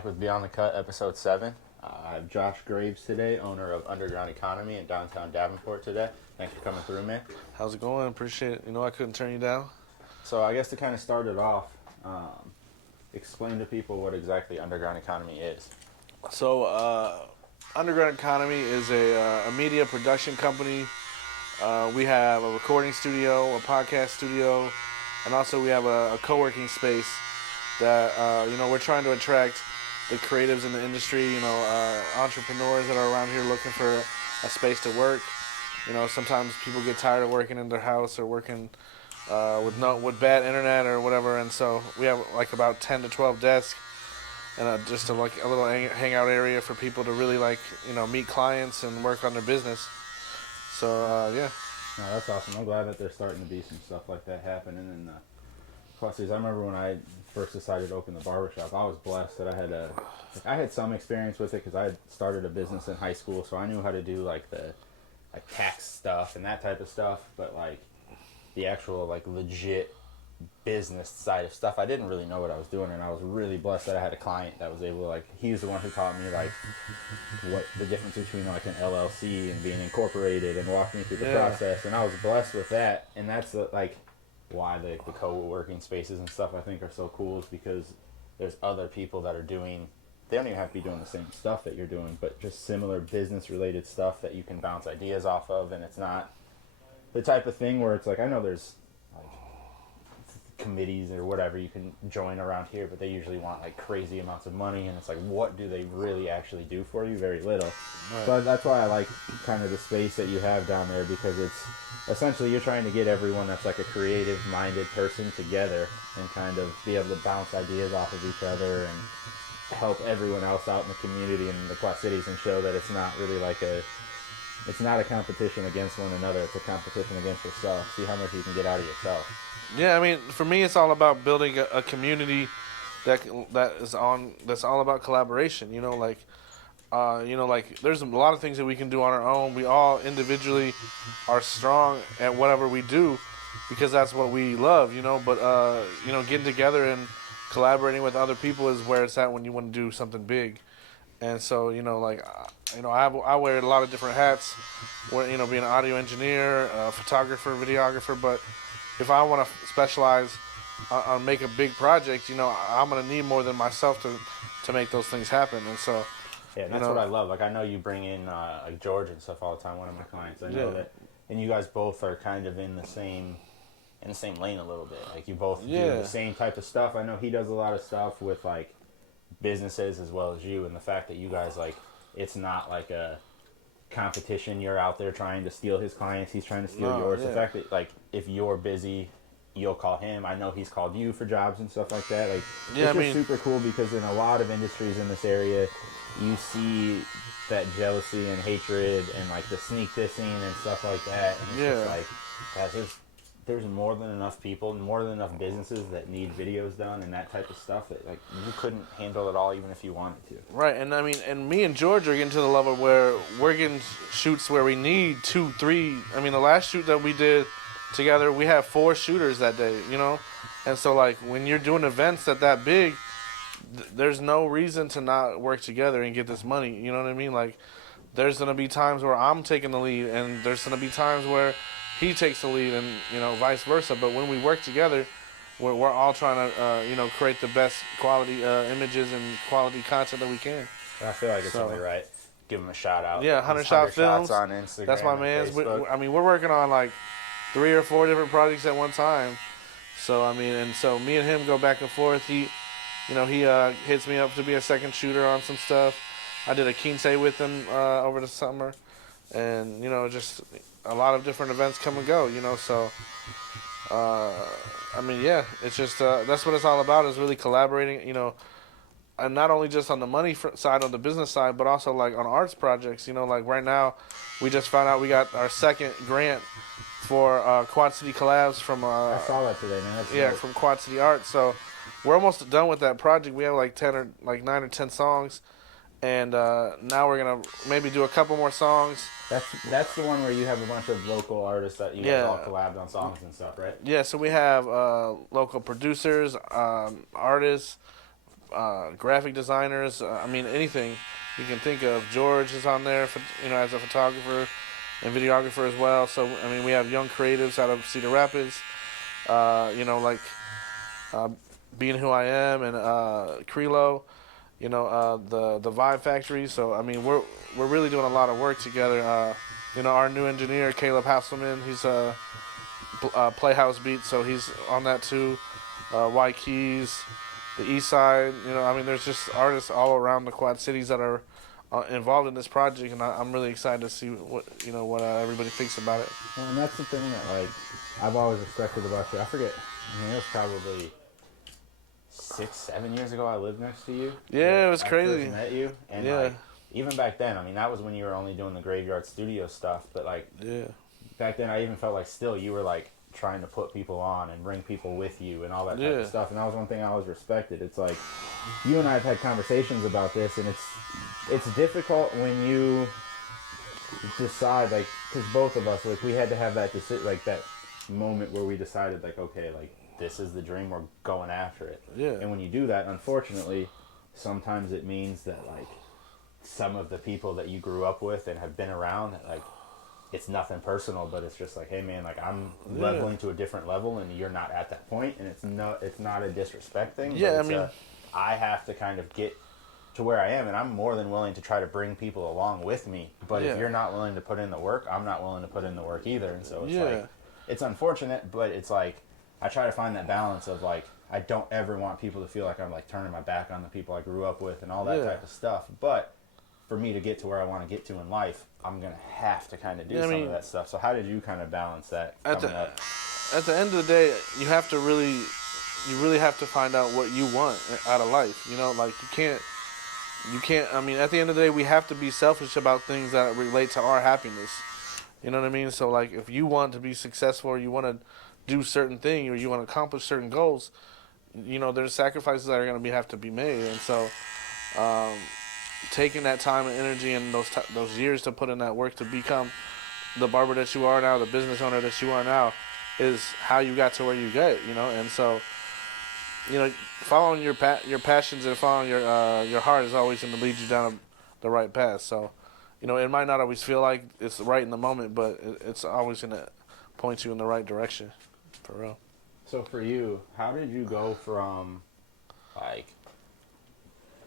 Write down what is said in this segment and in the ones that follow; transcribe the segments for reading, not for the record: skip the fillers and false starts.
back with Beyond the Cut, episode 7. I have Josh Graves today, owner of Underground Economy in downtown Davenport today. Thanks for coming through, man. How's it going? Appreciate it. I couldn't turn you down. So I guess to kind of start it off, explain to people what exactly Underground Economy is. So, Underground Economy is a media production company. We have a recording studio, a podcast studio, and also we have a co-working space that, we're trying to attract the creatives in the industry, entrepreneurs that are around here looking for a space to work. Sometimes people get tired of working in their house or working with bad internet or whatever, and so we have like about 10 to 12 desks and just a little hangout area for people to really meet clients and work on their business. So yeah. No, that's awesome. I'm glad that there's starting to be some stuff like that happening. And plus, I remember when I first decided to open the barbershop, I was blessed that I had some experience with it because I had started a business in high school, so I knew how to do the tax stuff and that type of stuff, but the actual legit business side of stuff, I didn't really know what I was doing, and I was really blessed that I had a client that was able to he's the one who taught me what the difference between an LLC and being incorporated and walked me through the process, and I was blessed with that. And that's why the co-working spaces and stuff I think are so cool, is because there's other people that are doing, they don't even have to be doing the same stuff that you're doing, but just similar business related stuff that you can bounce ideas off of. And it's not the type of thing where it's I know there's committees or whatever you can join around here, but they usually want crazy amounts of money, and it's what do they really actually do for you? Very little. Right. So that's why I like kind of the space that you have down there, because it's essentially you're trying to get everyone that's a creative minded person together and kind of be able to bounce ideas off of each other and help everyone else out in the community and the Quad Cities, and show that it's not really it's not a competition against one another, it's a competition against yourself. See how much you can get out of yourself. Yeah, I mean, for me, it's all about building a community that's all about collaboration. There's a lot of things that we can do on our own. We all individually are strong at whatever we do because that's what we love. But getting together and collaborating with other people is where it's at when you want to do something big. And so, I wear a lot of different hats. Being an audio engineer, photographer, videographer, but if I want to specialize on make a big project, I'm going to need more than myself to make those things happen. And so, yeah, and that's what I love. I know you bring in George and stuff all the time, one of my clients. I know that, and you guys both are kind of in the same lane a little bit. You both do the same type of stuff. I know he does a lot of stuff with businesses as well as you, and the fact that you guys it's not a competition. You're out there trying to steal his clients, he's trying to steal yours. The fact that if you're busy, you'll call him. I know he's called you for jobs and stuff like that. It's super cool, because in a lot of industries in this area, you see that jealousy and hatred and the sneak dissing and stuff like that. And it's guys, there's more than enough people, more than enough businesses that need videos done and that type of stuff that you couldn't handle it all even if you wanted to. Right, and I mean, and me and George are getting to the level where we're getting shoots where we need 2, 3. I mean, the last shoot that we did together, we had 4 shooters that day, And so when you're doing events that big, there's no reason to not work together and get this money. You know what I mean? There's gonna be times where I'm taking the lead, and there's gonna be times where he takes the lead, and vice versa. But when we work together, we're all trying to create the best quality images and quality content that we can. I feel like it's only right. Give him a shout out. Yeah, 100 Shot Films on Instagram. That's my man's. We're working on 3 or 4 different projects at one time. So so me and him go back and forth. He hits me up to be a second shooter on some stuff. I did a Quince with him over the summer, and just a lot of different events come and go. So it's just that's what it's all about, is really collaborating. And not only just on the money side, on the business side, but also on arts projects. Right now, we just found out we got our second grant for Quad City Collabs from. I saw that today, man. That's great. From Quad City Arts. So we're almost done with that project. We have 9 or 10 songs, and now we're gonna maybe do a couple more songs. That's the one where you have a bunch of local artists that you guys all collabed on songs and stuff, right? Yeah. So we have local producers, artists, graphic designers. I mean, anything you can think of. George is on there, as a photographer and videographer as well. So, I mean, we have young creatives out of Cedar Rapids, like Being Who I Am and Krelo, the Vibe Factory. So, I mean, we're really doing a lot of work together. Our new engineer, Caleb Hasselman, he's Playhouse Beats, so he's on that too. Y Keys, the East Side. I mean, there's just artists all around the Quad Cities that are involved in this project, and I'm really excited to see what everybody thinks about it. Well, and that's the thing that I've always respected about you. I forget. I mean, it was probably 6-7 years ago I lived next to you. Yeah, it was I crazy. First met you, and Yeah. Even back then, I mean, that was when you were only doing the Graveyard Studio stuff. But Yeah. back then, I even felt like still you were trying to put people on and bring people with you and all that type Yeah. of stuff. And that was one thing I always respected. It's like you and I have had conversations about this, and it's difficult when you decide because both of us we had to have that that moment where we decided okay, this is the dream, we're going after it. Yeah. And when you do that, unfortunately, sometimes it means that some of the people that you grew up with and have been around, it's nothing personal, but it's just hey man, I'm leveling to a different level and you're not at that point, and it's not a disrespect thing. Yeah, but I have to kind of get to where I am, and I'm more than willing to try to bring people along with me. But if you're not willing to put in the work, I'm not willing to put in the work either. And so it's it's unfortunate, but it's I try to find that balance of I don't ever want people to feel like I'm turning my back on the people I grew up with and all that type of stuff. But for me to get to where I want to get to in life, I'm going to have to kind of do some of that stuff. So how did you kind of balance that coming up? At the end of the day, you really have to find out what you want out of life. You can't, I mean, at the end of the day, we have to be selfish about things that relate to our happiness. You know what I mean? So, if you want to be successful or you want to do certain things or you want to accomplish certain goals, there's sacrifices that are going to have to be made. And so, taking that time and energy and those years to put in that work to become the barber that you are now, the business owner that you are now, is how you got to where you get. And so, following your passions and following your heart is always going to lead you down the right path. So, it might not always feel like it's right in the moment, but it's always going to point you in the right direction, for real. So for you, how did you go from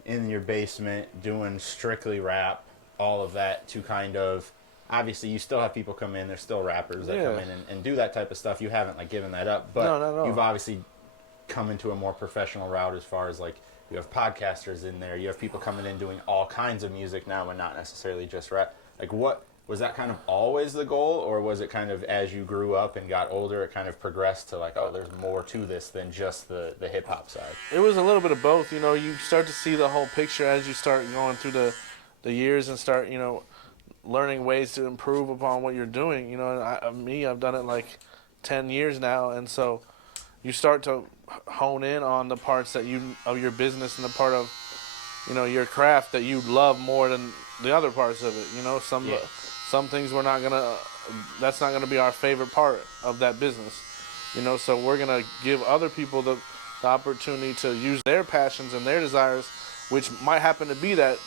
in your basement doing strictly rap, all of that, to kind of, obviously you still have people come in, there's still rappers that come in and do that type of stuff. You haven't given that up, but no. You've obviously come into a more professional route as far as you have podcasters in there, you have people coming in doing all kinds of music now and not necessarily just rap. What was that kind of always the goal, or was it kind of as you grew up and got older, it kind of progressed to there's more to this than just the hip hop side? It was a little bit of both. You start to see the whole picture as you start going through the years and start learning ways to improve upon what you're doing. I've done it 10 years now, and so you start to hone in on the parts of your business and the part of your craft that you love more than the other parts of it. Some things that's not gonna be our favorite part of that business. So we're gonna give other people the opportunity to use their passions and their desires, which might happen to be that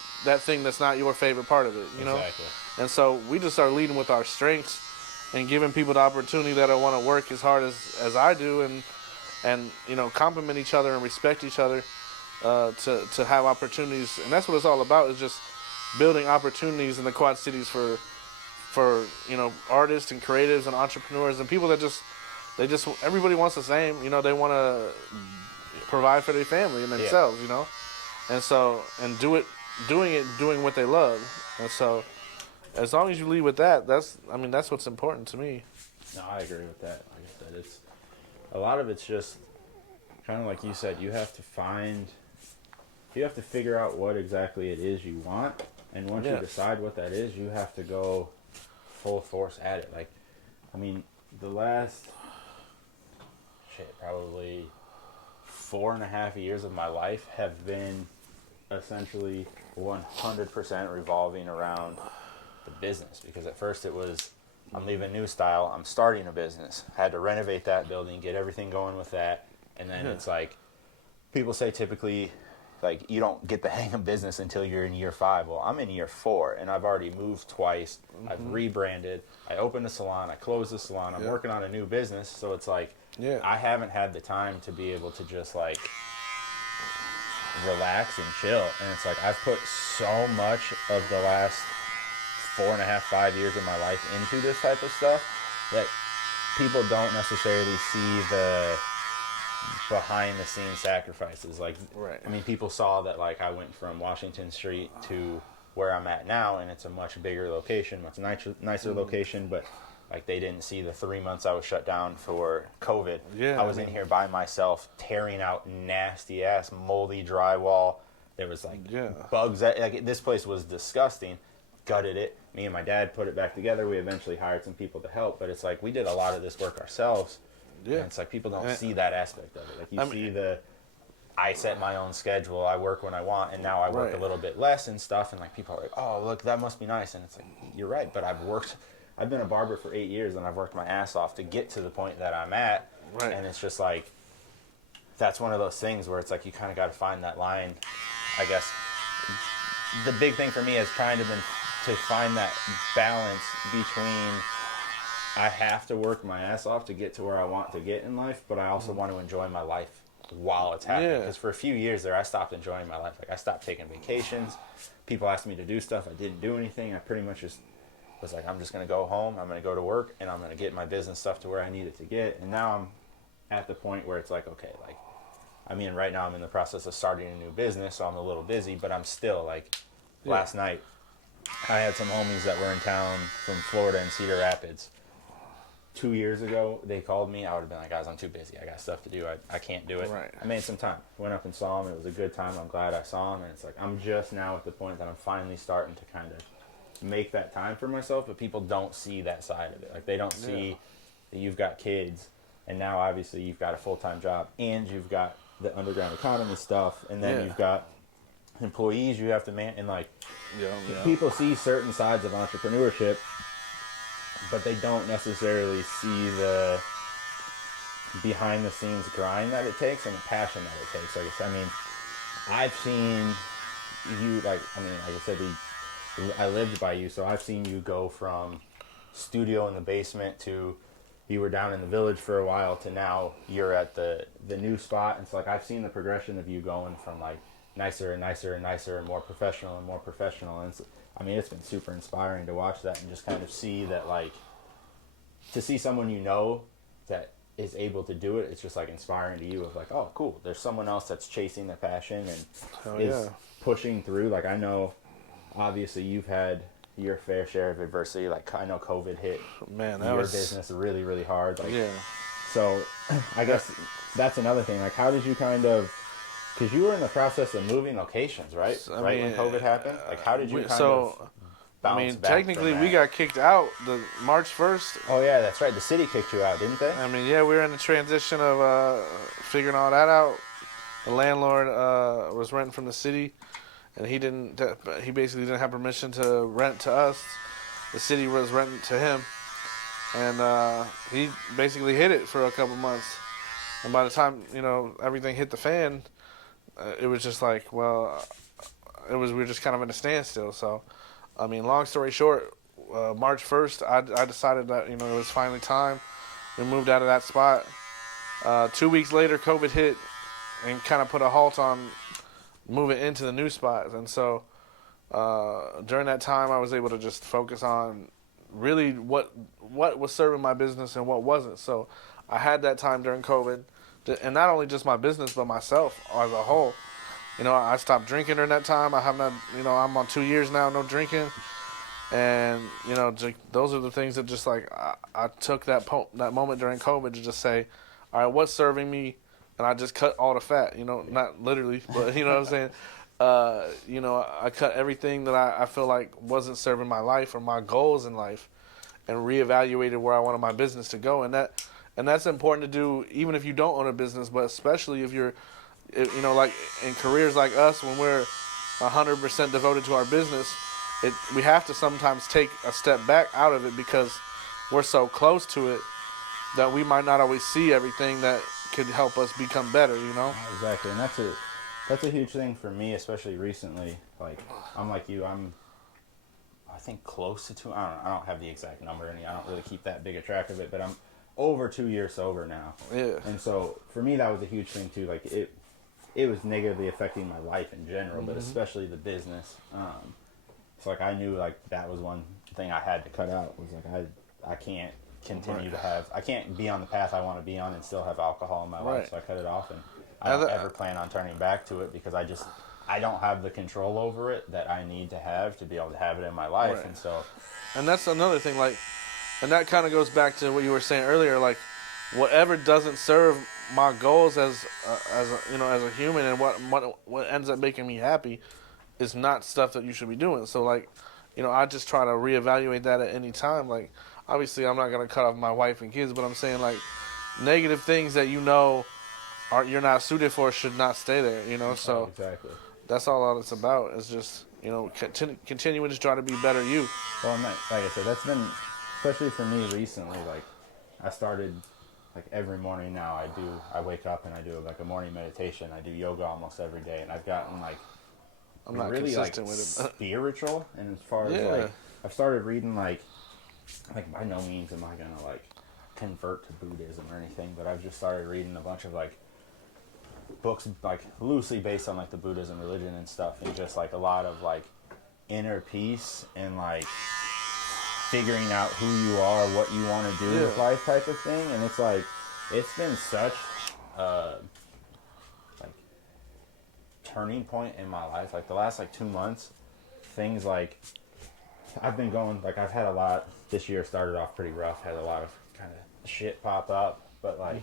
thing that's not your favorite part of it. Exactly. And so we just start leading with our strengths and giving people the opportunity that want to work as hard as I do and compliment each other and respect each other to have opportunities. And that's what it's all about, is just building opportunities in the Quad Cities for artists and creatives and entrepreneurs and people that everybody wants the same. They want to provide for their family and themselves. And so doing what they love. And so as long as you lead with that, that's what's important to me. No, I agree with that. Like I said, a lot of it's just kind of like you said, you have to figure out what exactly it is you want, and once you decide what that is, you have to go full force at it. The last probably 4.5 years of my life have been essentially 100% revolving around the business, because at first it was, I'm leaving New Style, I'm starting a business. I had to renovate that building, get everything going with that, and then it's people say typically like you don't get the hang of business until you're in year 5. Well, I'm in year 4 and I've already moved twice. I've rebranded. I opened a salon. I closed the salon. I'm working on a new business. So it's like I haven't had the time to be able to just like relax and chill. And it's like I've put so much of the last 4.5, 5 years of my life into this type of stuff that people don't necessarily see the behind the scenes sacrifices. Like, I mean, people saw that like I went from Washington Street to where I'm at now, and it's a much bigger location, much nicer location, but like they didn't see the 3 months I was shut down for COVID. I was in here by myself tearing out nasty ass moldy drywall. There was like bugs. Like this place was disgusting. Gutted it. Me and my dad put it back together. We eventually hired some people to help, but it's like we did a lot of this work ourselves. And it's like people don't see that aspect of it. Like you see I set my own schedule. I work when I want, and now I work a little bit less and stuff. And like people are like, "Oh, look, that must be nice." And it's like, you're right, but I've been a barber for 8 years, and I've worked my ass off to get to the point that I'm at. And it's just like that's one of those things where it's like you kind of got to find that line. I guess the big thing for me is trying to find that balance between I have to work my ass off to get to where I want to get in life, but I also want to enjoy my life while it's happening. Because for a few years there, I stopped enjoying my life. Like I stopped taking vacations. People asked me to do stuff. I didn't do anything. I pretty much just was like, I'm just going to go home. I'm going to go to work, and I'm going to get my business stuff to where I need it to get. And now I'm at the point where it's like, okay, like, I mean, right now I'm in the process of starting a new business, so I'm a little busy, but I'm still like, last night I had some homies that were in town from Florida and Cedar Rapids. 2 years ago, they called me. I would have been like, guys, I'm too busy. I got stuff to do. I can't do it. I made some time. Went up and saw him. It was a good time. I'm glad I saw him. And it's like, I'm just now at the point that I'm finally starting to kind of make that time for myself, but people don't see that side of it. Like, they don't see that you've got kids, and now obviously you've got a full-time job, and you've got the underground economy stuff, and then you've got employees you have to man, and like, people see certain sides of entrepreneurship, but they don't necessarily see the behind the scenes grind that it takes and the passion that it takes. Like I mean, I've seen you, like I said, I lived by you, so I've seen you go from studio in the basement to you were down in the village for a while to now you're at the new spot. And it's like I've seen the progression of you going from like nicer and nicer and nicer and more professional and more professional. And I mean, it's been super inspiring to watch that and just kind of see that, like, to see someone you know that is able to do it, it's just like inspiring to you of like, oh, cool, there's someone else that's chasing their passion and is pushing through. Like, I know, obviously, you've had your fair share of adversity. Like, I know COVID hit your business really, really hard. Like, so I guess that's another thing. Like, how did you kind of... Because you were in the process of moving locations, right? When COVID happened? Like, how did you kind of bounce back technically, from we that? got kicked out the March 1st. Oh, yeah, that's right. The city kicked you out, didn't they? I mean, we were in the transition of figuring all that out. The landlord was renting from the city, and he basically didn't have permission to rent to us. The city was renting to him, and he basically hid it for a couple months. And by the time, everything hit the fan, it was just like, we were just kind of in a standstill. So, I mean, long story short, March 1st, I decided that, it was finally time. We moved out of that spot. 2 weeks later, COVID hit and kind of put a halt on moving into the new spots. And so, during that time, I was able to just focus on really what was serving my business and what wasn't. So, I had that time during COVID. And not only just my business, but myself as a whole. I stopped drinking during that time. I have not, I'm on 2 years now, no drinking. And, those are the things that just like, I took that moment during COVID to just say, all right, what's serving me? And I just cut all the fat, not literally, but you know what I'm saying? I cut everything that I feel like wasn't serving my life or my goals in life and reevaluated where I wanted my business to go. And that's important to do even if you don't own a business, but especially if you're, like in careers like us, when we're 100% devoted to our business, we have to sometimes take a step back out of it because we're so close to it that we might not always see everything that could help us become better, Exactly, and That's a huge thing for me, especially recently. Like, I'm like you. I think close to two. I don't have the exact number, and I don't really keep that big a track of it. But I'm over 2 years sober now. Yeah. And so for me, that was a huge thing too. Like it was negatively affecting my life in general, but especially the business. So like I knew like that was one thing I had to cut out. Was like I can't continue to have. I can't be on the path I want to be on and still have alcohol in my life. So I cut it off, and I don't ever plan on turning back to it because I don't have the control over it that I need to have to be able to have it in my life. Right. And so, and that's another thing, like, and that kind of goes back to what you were saying earlier, like, whatever doesn't serve my goals as a human, and what ends up making me happy is not stuff that you should be doing. So like, I just try to reevaluate that at any time. Like, obviously I'm not gonna cut off my wife and kids, but I'm saying like negative things that you're not suited for should not stay there. So exactly. that's all it's about. Is just continuing to try to be better you. Well, and like I said, that's been, especially for me recently, like I started, like every morning now I wake up and I do like a morning meditation. I do yoga almost every day, and I've gotten like I'm not really like consistent with it. spiritual. And as far as like, I've started reading like by no means am I gonna like convert to Buddhism or anything, but I've just started reading a bunch of like books like loosely based on like the Buddhism religion and stuff, and just like a lot of like inner peace and like figuring out who you are, what you want to do with life type of thing. And it's like it's been such like turning point in my life. Like the last like 2 months, things like I've been going like I've had a lot this year. Started off pretty rough, had a lot of kind of shit pop up, but like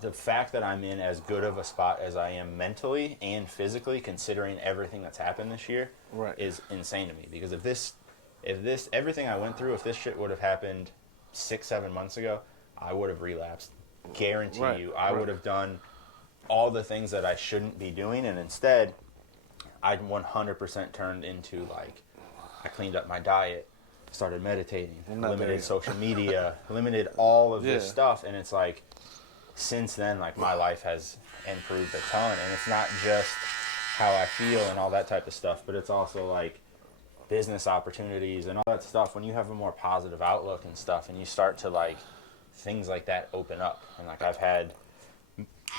the fact that I'm in as good of a spot as I am mentally and physically, considering everything that's happened this year, is insane to me. Because if this everything I went through, if this shit would have happened 6-7 months ago, I would have relapsed. Guarantee you, I would have done all the things that I shouldn't be doing, and instead, I 100% turned into like I cleaned up my diet, started meditating, limited social media, limited all of this stuff, and it's like. Since then, like my life has improved a ton, and it's not just how I feel and all that type of stuff, but it's also like business opportunities and all that stuff. When you have a more positive outlook and stuff, and you start to like things like that open up, and like I've had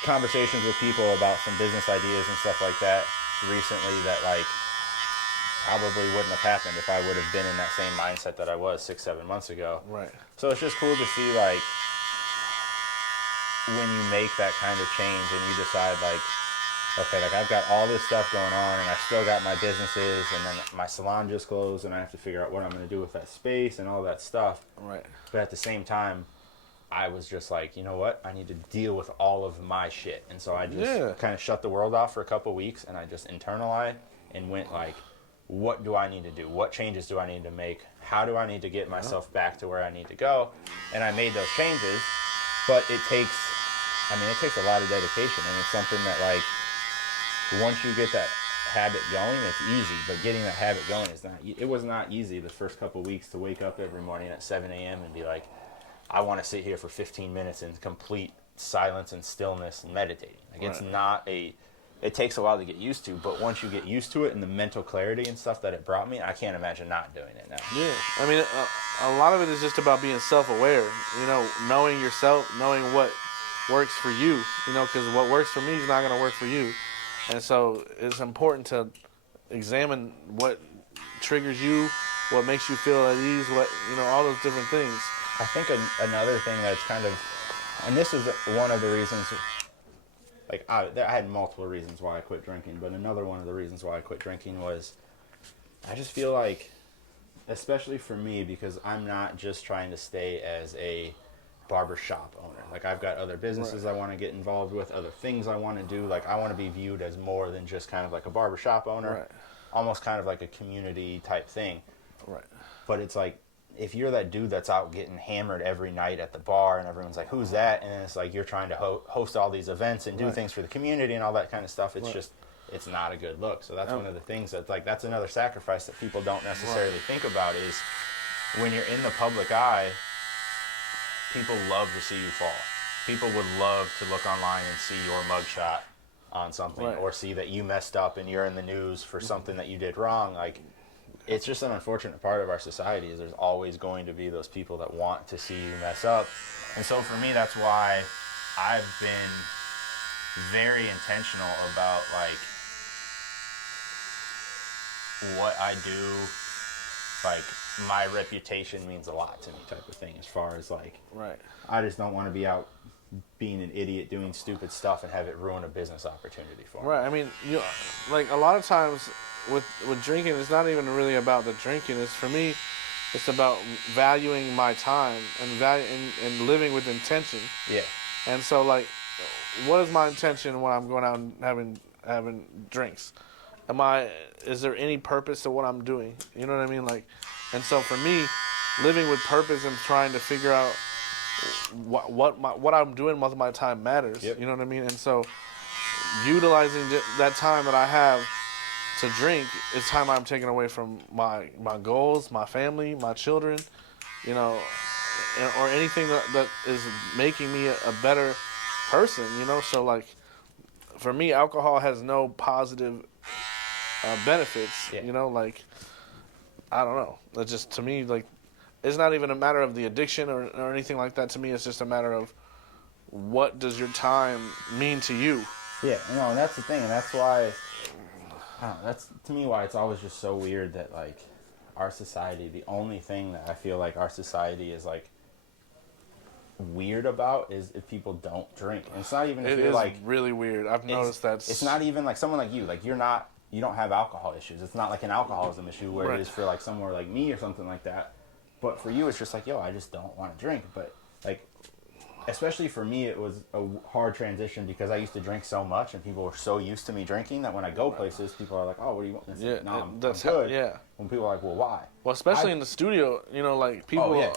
conversations with people about some business ideas and stuff like that recently that like probably wouldn't have happened if I would have been in that same mindset that I was 6-7 months ago. Right. So it's just cool to see like. When you make that kind of change and you decide like, okay, like I've got all this stuff going on and I still got my businesses, and then my salon just closed and I have to figure out what I'm going to do with that space and all that stuff. Right. But at the same time, I was just like, you know what? I need to deal with all of my shit. And so I just kind of shut the world off for a couple weeks, and I just internalized and went like, what do I need to do? What changes do I need to make? How do I need to get myself back to where I need to go? And I made those changes, but it takes a lot of dedication, and it's something that like once you get that habit going, it's easy. But getting that habit going it was not easy the first couple of weeks to wake up every morning at 7 a.m. and be like, I want to sit here for 15 minutes in complete silence and stillness and meditating. Like it's not it takes a while to get used to, but once you get used to it and the mental clarity and stuff that it brought me, I can't imagine not doing it now. Yeah, I mean, a lot of it is just about being self-aware, knowing yourself, knowing what works for you, because what works for me is not going to work for you. And so it's important to examine what triggers you, what makes you feel at ease, all those different things. I think another thing that's kind of, and this is one of the reasons, like I had multiple reasons why I quit drinking, but another one of the reasons why I quit drinking was I just feel like, especially for me, because I'm not just trying to stay as a barbershop owner. Like I've got other businesses I want to get involved with, other things I want to do. Like I want to be viewed as more than just kind of like a barbershop owner, almost kind of like a community type thing. Right. But it's like, if you're that dude that's out getting hammered every night at the bar and everyone's like, who's that? And then it's like you're trying to host all these events and do things for the community and all that kind of stuff. It's just, it's not a good look. So that's one of the things that like, that's another sacrifice that people don't necessarily think about is when you're in the public eye, people love to see you fall. People would love to look online and see your mugshot on something, Right. or see that you messed up and you're in the news for something that you did wrong. Like, it's just an unfortunate part of our society is there's always going to be those people that want to see you mess up. And so for me, that's why I've been very intentional about like what I do. Like, my reputation means a lot to me, type of thing, as far as like, Right. I just don't want to be out being an idiot doing stupid stuff and have it ruin a business opportunity for me. Right. I mean, like a lot of times with drinking, it's not even really about the drinking. It's for me, it's about valuing my time and living with intention. Yeah. And so, like, what is my intention when I'm going out and having drinks? Is there any purpose to what I'm doing? You know what I mean? Like, and so for me, living with purpose and trying to figure out what I'm doing with my time matters. Yep. You know what I mean? And so, utilizing that time that I have to drink is time I'm taking away from my goals, my family, my children, or anything that is making me a better person, So, like, for me, alcohol has no positive benefits, Yeah. Like, I don't know. That's just, to me, like, it's not even a matter of the addiction or anything like that. To me, it's just a matter of what does your time mean to you? Yeah, no, and that's the thing, and that's why, I don't know, that's to me why it's always just so weird that like our society, the only thing that I feel like our society is like weird about is if people don't drink. And it's not even if It you're is like really weird. I've noticed that. it's not even like someone like you you don't have alcohol issues. It's not like an alcoholism issue where Right. it is for like somewhere like me or something like that. But for you, it's just like, yo, I just don't want to drink. But like, especially for me, it was a hard transition because I used to drink so much, and people were so used to me drinking that when I go places, people are like, "Oh, what do you want?" Yeah, no, I'm that's good. yeah. When people are like, "Well, why?" Well, especially I- in the studio, like people, Oh, yeah.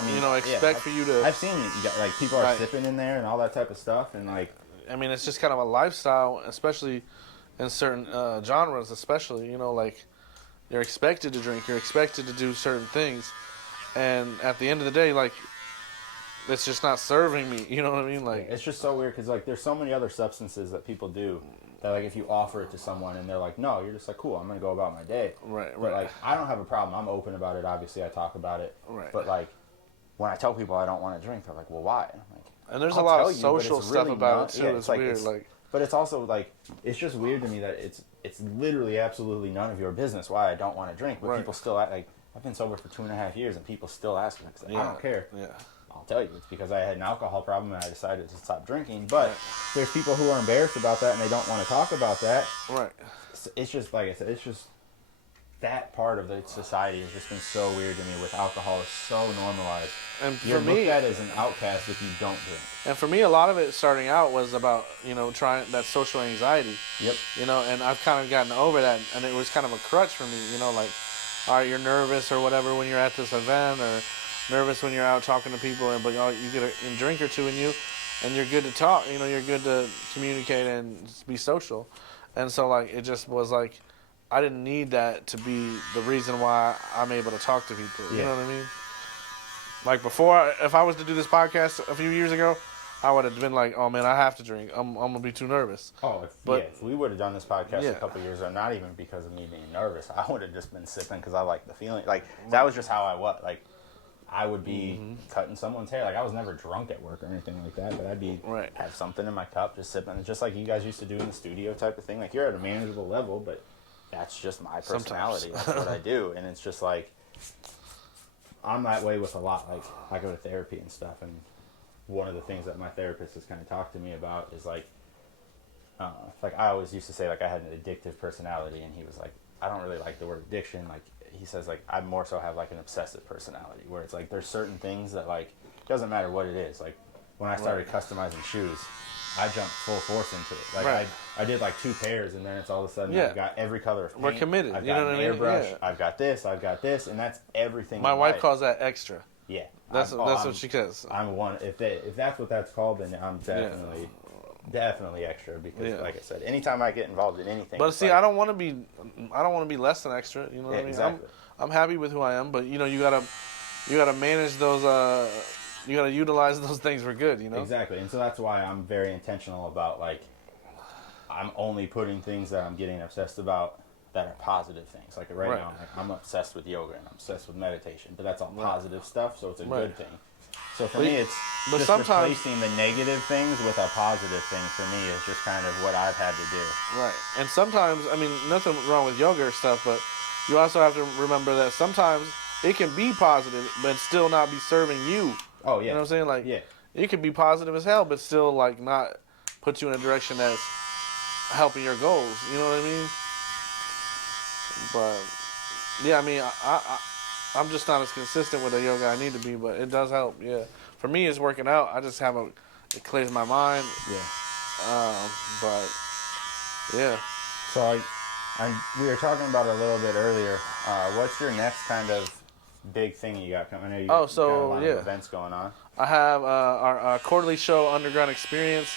I mean, expect for you to. I've seen like people are Right. sipping in there and all that type of stuff, and like, I mean, it's just kind of a lifestyle, especially in certain genres. Especially, like you're expected to drink, you're expected to do certain things, and at the end of the day, like it's just not serving me. You know what I mean? Like, it's just so weird because like there's so many other substances that people do that like if you offer it to someone and they're like, no, you're just like, cool, I'm gonna go about my day. Right, But right. like I don't have a problem. I'm open about it. Obviously, I talk about it. Right. But like when I tell people I don't want to drink, they're like, well, why? I'm like, and there's I'll a lot tell of you, but social it's stuff really about not- it too. yeah, it's weird, like. But it's also like it's just weird to me that it's literally absolutely none of your business why I don't want to drink. But Right. people still act like I've been sober for 2.5 years and people still ask me. 'Cause I don't care. Yeah. I'll tell you, it's because I had an alcohol problem and I decided to stop drinking. But there's people who are embarrassed about that and they don't want to talk about that. Right. It's just like I said, it's just that part of the society has just been so weird to me. With alcohol, is so normalized. And You're for looked me, at as an outcast if you don't drink. and for me, a lot of it starting out was about trying that social anxiety. Yep. And I've kind of gotten over that, and it was kind of a crutch for me. Like, all right, you're nervous or whatever when you're at this event, or nervous when you're out talking to people, but you get a drink or two in you, and you're good to talk. You're good to communicate and be social. And so, like, it just was like, I didn't need that to be the reason why I'm able to talk to people. You Yeah. know what I mean? Like, before, if I was to do this podcast a few years ago, I would have been like, oh man, I have to drink. I'm gonna be too nervous. Oh, But- if we would have done this podcast Yeah. a couple years ago, not even because of me being nervous, I would have just been sipping because I liked the feeling. Like that was just how I was. Like I would be cutting someone's hair. Like I was never drunk at work or anything like that, but I'd be Right. have something in my cup, just sipping, just like you guys used to do in the studio type of thing. Like you're at a manageable level, but that's just my personality. Sometimes. That's what I do, and it's just like I'm that way with a lot. Like I go to therapy and stuff, and one of the things that my therapist has kind of talked to me about is like I always used to say like I had an addictive personality, and he was like, I don't really like the word addiction. Like he says like I more so have like an obsessive personality where it's like there's certain things that like it doesn't matter what it is. Like when I started customizing shoes, I jumped full force into it. Like Right. I did like 2 pairs, and then it's all of a sudden Yeah. I've got every color of paint. We're committed, I've you got know an what I mean? airbrush. Yeah. I've got this, and that's everything. My in wife life. calls that extra. Yeah, That's I'm what she says. I'm one. If that's what that's called, then I'm definitely extra because, Yeah. like I said, anytime I get involved in anything. But it's see, like- I don't want to be less than extra. You know what Yeah, I mean? exactly. I'm happy with who I am, but you gotta manage those. You gotta utilize those things for good. Exactly, and so that's why I'm very intentional about like I'm only putting things that I'm getting obsessed about that are positive things. Like right, Right. now, like, I'm obsessed with yoga and I'm obsessed with meditation, but that's all Right. positive stuff, so it's a Right. good thing. So for But- me, it's but just sometimes- replacing the negative things with a positive thing. For me, is just kind of what I've had to do. Right. And sometimes, I mean, nothing wrong with yoga or stuff, but you also have to remember that sometimes it can be positive, but still not be serving you. Oh yeah, You know what I'm saying? Like, yeah. it could be positive as hell, but still, like, not put you in a direction that's helping your goals. You know what I mean? But, yeah, I mean, I'm just not as consistent with the yoga I need to be, but it does help, yeah. For me, it's working out. I just have it clears my mind. Yeah. But, yeah. So we were talking about it a little bit earlier. What's your next kind of big thing you got coming? I know you got a lot of events going on. I have our quarterly show, Underground Experience.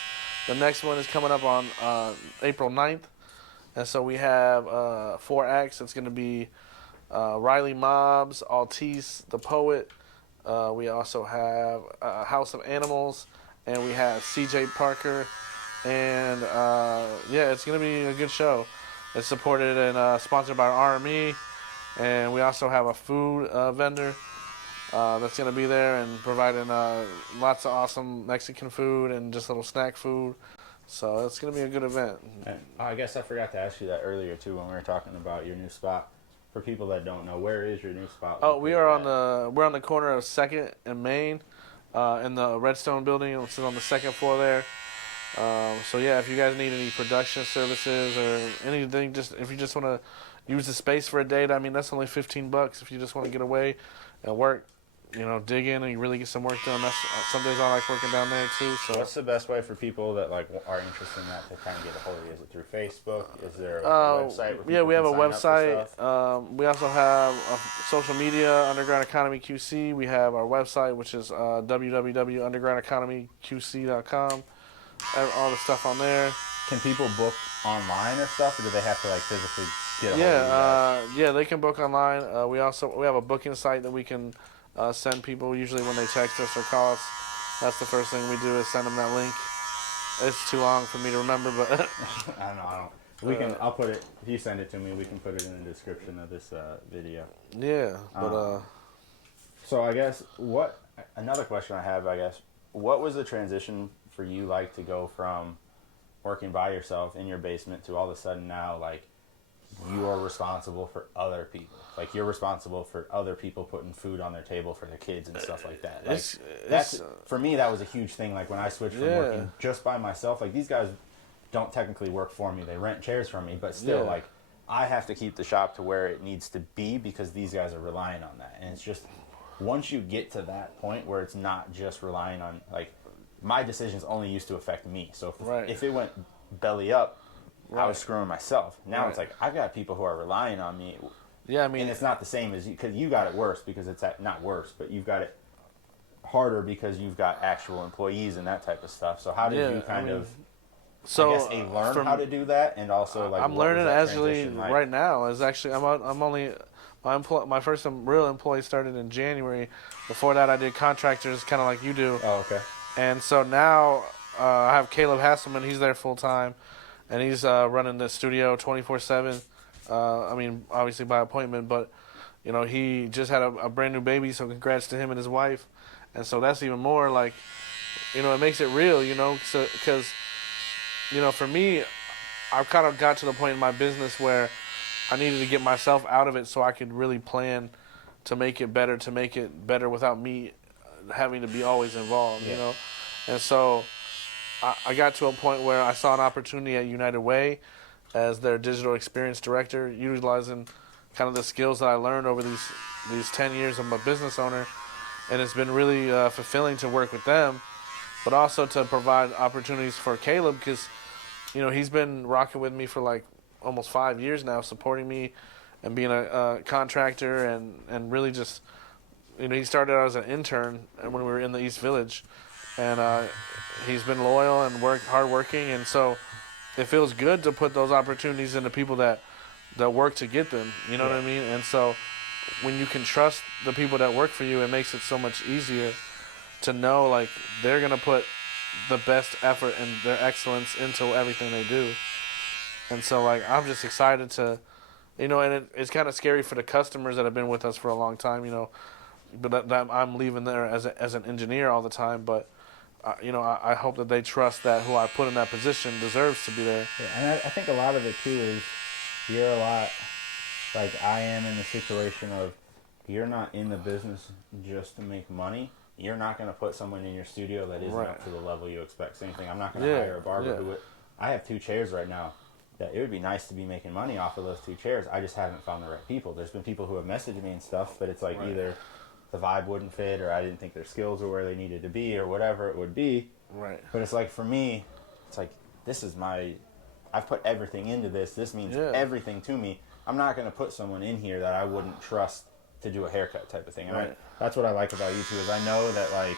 The next one is coming up on April 9th. And so we have 4 acts. It's going to be Riley Mobbs, Altice, the Poet. We also have House of Animals. And we have CJ Parker. And, yeah, it's going to be a good show. It's supported and sponsored by RME. And we also have a food vendor that's going to be there and providing lots of awesome Mexican food and just little snack food. So it's going to be a good event. And I guess I forgot to ask you that earlier too when we were talking about your new spot. For people that don't know, where is your new spot? Oh, we're on the corner of 2nd and Main in the Redstone building, which is on the 2nd floor there. So yeah, if you guys need any production services or anything, just if you just want to use the space for a date, I mean that's only $15 if you just want to get away and work, dig in and you really get some work done. That's some days I like working down there too. So what's the best way for people that like are interested in that to kind of get a hold of you? Is it through Facebook? Is there a website? Yeah, we have a website. Stuff? We also have social media, Underground Economy QC. We have our website, which is www.undergroundeconomyqc.com. All the stuff on there. Can people book online or stuff, or do they have to like physically get a hold of you guys? Yeah, they can book online. We have a booking site that we can send people usually when they text us or call us. That's the first thing we do is send them that link. It's too long for me to remember, but I don't know. We can. I'll put it. If you send it to me, we can put it in the description of this video. yeah. But So I guess another question I have, what was the transition for you like to go from working by yourself in your basement to all of a sudden now like you are responsible for other people, like you're responsible for other people putting food on their table for their kids and stuff like that. Like that's for me, that was a huge thing. Like when I switched from working just by myself, like these guys don't technically work for me, they rent chairs from me, but still like I have to keep the shop to where it needs to be because these guys are relying on that. And it's just once you get to that point where it's not just relying on like my decisions only used to affect me. So if it went belly up, I was screwing myself. Now it's like I've got people who are relying on me. yeah, I mean, And it's not the same as you, because you got it worse because it's not worse, but you've got it harder because you've got actual employees and that type of stuff. So how did you kind of, so I guess, learn how to do that, and also like I'm what was learning that actually transition like? right now. Is actually I'm only my first real employee started in January. Before that, I did contractors, kind of like you do. Oh, okay. And so now I have Caleb Hasselman. He's there full time, and he's running the studio 24/7. I mean, obviously by appointment, but he just had a brand new baby, so congrats to him and his wife. And so that's even more like, it makes it real, so because, for me, I've kind of got to the point in my business where I needed to get myself out of it so I could really plan to make it better without me having to be always involved, And so I got to a point where I saw an opportunity at United Way as their digital experience director, utilizing kind of the skills that I learned over these 10 years of a business owner. And it's been really fulfilling to work with them, but also to provide opportunities for Caleb because, he's been rocking with me for like almost 5 years now, supporting me and being a contractor and really just, he started out as an intern when we were in the East Village, and he's been loyal and hardworking, and so it feels good to put those opportunities into people that work to get them. You know what I mean? And so when you can trust the people that work for you, it makes it so much easier to know like they're gonna put the best effort and their excellence into everything they do. And so like I'm just excited to, and it's kind of scary for the customers that have been with us for a long time, but that I'm leaving there as an engineer all the time, but. I hope that they trust that who I put in that position deserves to be there. Yeah, and I think a lot of it too is you're a lot like I am in the situation of you're not in the business just to make money. You're not going to put someone in your studio that isn't up to the level you expect. Same thing. I'm not going to hire a barber who. I have 2 chairs right now. That it would be nice to be making money off of those 2 chairs. I just haven't found the right people. There's been people who have messaged me and stuff, but it's like either the vibe wouldn't fit, or I didn't think their skills were where they needed to be, or whatever it would be. Right. But it's like for me, it's like this is I've put everything into this. This means everything to me. I'm not going to put someone in here that I wouldn't trust to do a haircut type of thing. And that's what I like about you two is I know that like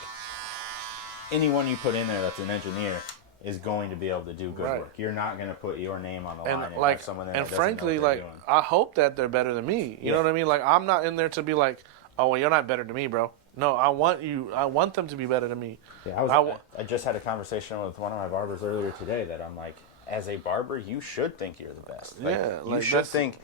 anyone you put in there that's an engineer is going to be able to do good work. You're not going to put your name on the line and have someone there that doesn't frankly, know what they're like doing. I hope that they're better than me. You know what I mean? Like I'm not in there to be like, oh well, you're not better than me, bro. No, I want them to be better than me. Yeah, I just had a conversation with one of my barbers earlier today that I'm like, as a barber, you should think you're the best. Like, you should think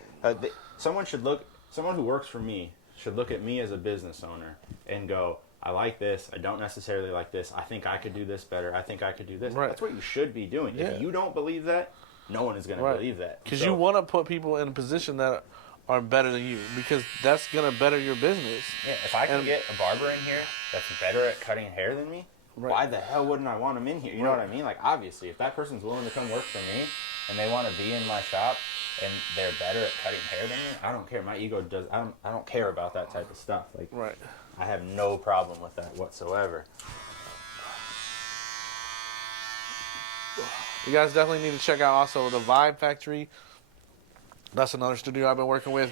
someone who works for me should look at me as a business owner and go, I like this. I don't necessarily like this. I think I could do this better. I think I could do this. That's what you should be doing. If you don't believe that, no one is going to believe that. Because you want to put people in a position that are better than you, because that's going to better your business. Yeah, if I can get a barber in here that's better at cutting hair than me, why the hell wouldn't I want him in here? You know what I mean? Like, obviously, if that person's willing to come work for me and they want to be in my shop and they're better at cutting hair than me, I don't care. My ego does. I don't care about that type of stuff. Like, I have no problem with that whatsoever. You guys definitely need to check out also the Vibe Factory. That's another studio I've been working with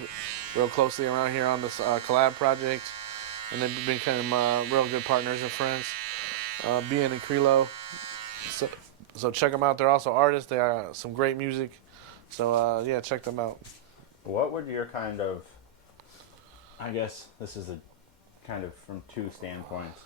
real closely around here on this collab project. And they've become real good partners and friends. Bien and Krilo. So check them out. They're also artists. They are some great music. So, check them out. What would your kind of... I guess this is a kind of from 2 standpoints.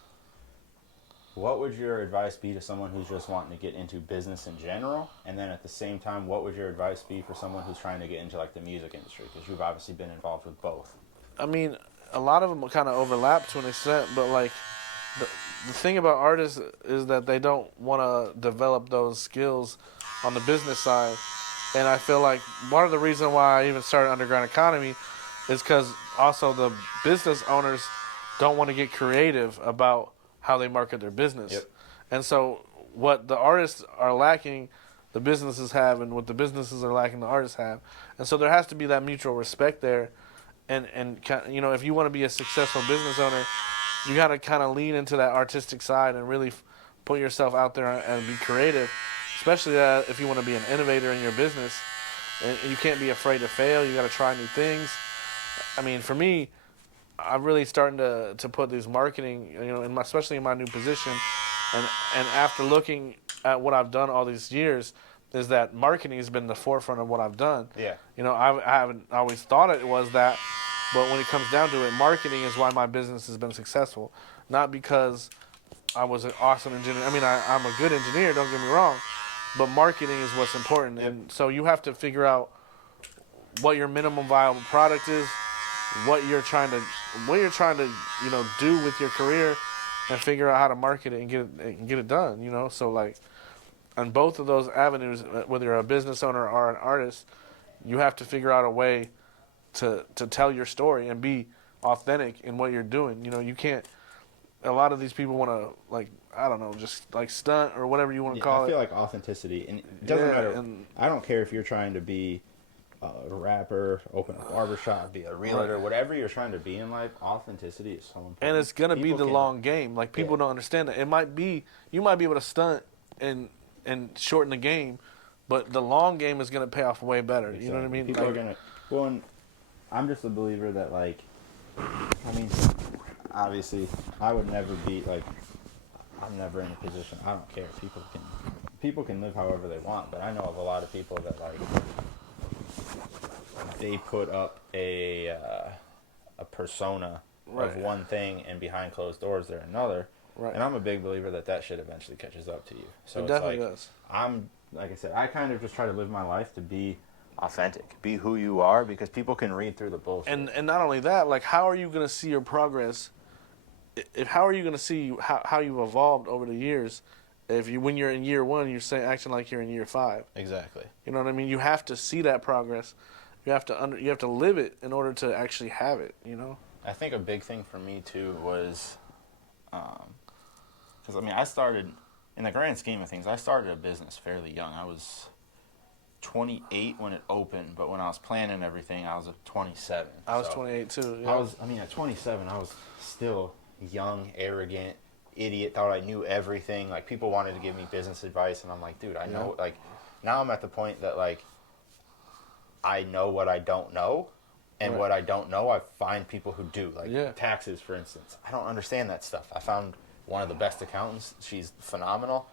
What would your advice be to someone who's just wanting to get into business in general? And then at the same time, what would your advice be for someone who's trying to get into like the music industry? Because you've obviously been involved with both. I mean, a lot of them kind of overlap to an extent, but like the thing about artists is that they don't want to develop those skills on the business side. And I feel like one of the reasons why I even started Underground Economy is because also the business owners don't want to get creative about how they market their business. And so what the artists are lacking, the businesses have, and what the businesses are lacking, the artists have. And so there has to be that mutual respect there. And if you want to be a successful business owner, you got to kind of lean into that artistic side and really put yourself out there and be creative, especially if you want to be an innovator in your business. And you can't be afraid to fail. You got to try new things. I mean, for me, I'm really starting to put these marketing, especially in my new position, and after looking at what I've done all these years, is that marketing has been the forefront of what I've done. I haven't always thought it was that, but when it comes down to it, marketing is why my business has been successful, not because I was an awesome engineer. I mean, I'm a good engineer, don't get me wrong, but marketing is what's important, and so you have to figure out what your minimum viable product is, what you're trying to do with your career, and figure out how to market it and get it done. So like on both of those avenues, whether you're a business owner or an artist, you have to figure out a way to tell your story and be authentic in what you're doing. You can't. A lot of these people want to, like, I don't know, just like stunt or whatever you want to call it. I feel like authenticity, and it doesn't matter. I don't care if you're trying to be a rapper, open a barbershop, be a realtor, whatever you're trying to be in life, authenticity is so important. And it's going to be the long game. Like, people don't understand that. You might be able to stunt and shorten the game, but the long game is going to pay off way better. Exactly. You know what I mean? People are going to... Well, and I'm just a believer that, like, I mean, obviously, I would never be, like, I'm never in a position, I don't care. People can live however they want, but I know of a lot of people that, like, they put up a persona of one thing, and behind closed doors they're another. And I'm a big believer that shit eventually catches up to you. So it definitely does. like I said, I kind of just try to live my life to be Authentic. Be who you are, because people can read through the bullshit. And not only that, like, how are you going to see your progress? How are you going to see how you've evolved over the years? If you, when you're in year 1, you're acting like you're in year 5. Exactly. You know what I mean? You have to see that progress. You have to live it in order to actually have it. You know. I think a big thing for me too was, because I mean, I started, in the grand scheme of things, I started a business fairly young. I was 28 when it opened, but when I was planning everything, I was 27. I was 28 too. Yeah. at 27, I was still young, arrogant, idiot, thought I knew everything. Like, people wanted to give me business advice, and I'm like, dude, I know, like, now I'm at the point that, like, I know what I don't know, and what I don't know, I find people who do. Like, taxes, for instance. I don't understand that stuff. I found one of the best accountants. She's phenomenal.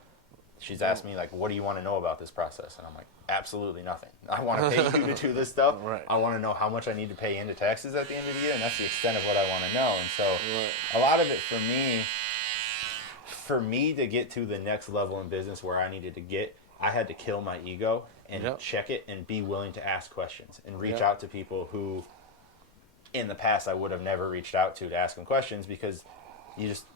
She's asked me, like, what do you want to know about this process? And I'm like, absolutely nothing. I want to pay you to do this stuff. I want to know how much I need to pay into taxes at the end of the year, and that's the extent of what I want to know. And so a lot of it for me to get to the next level in business where I needed to get, I had to kill my ego and check it and be willing to ask questions and reach out to people who in the past I would have never reached out to ask them questions, because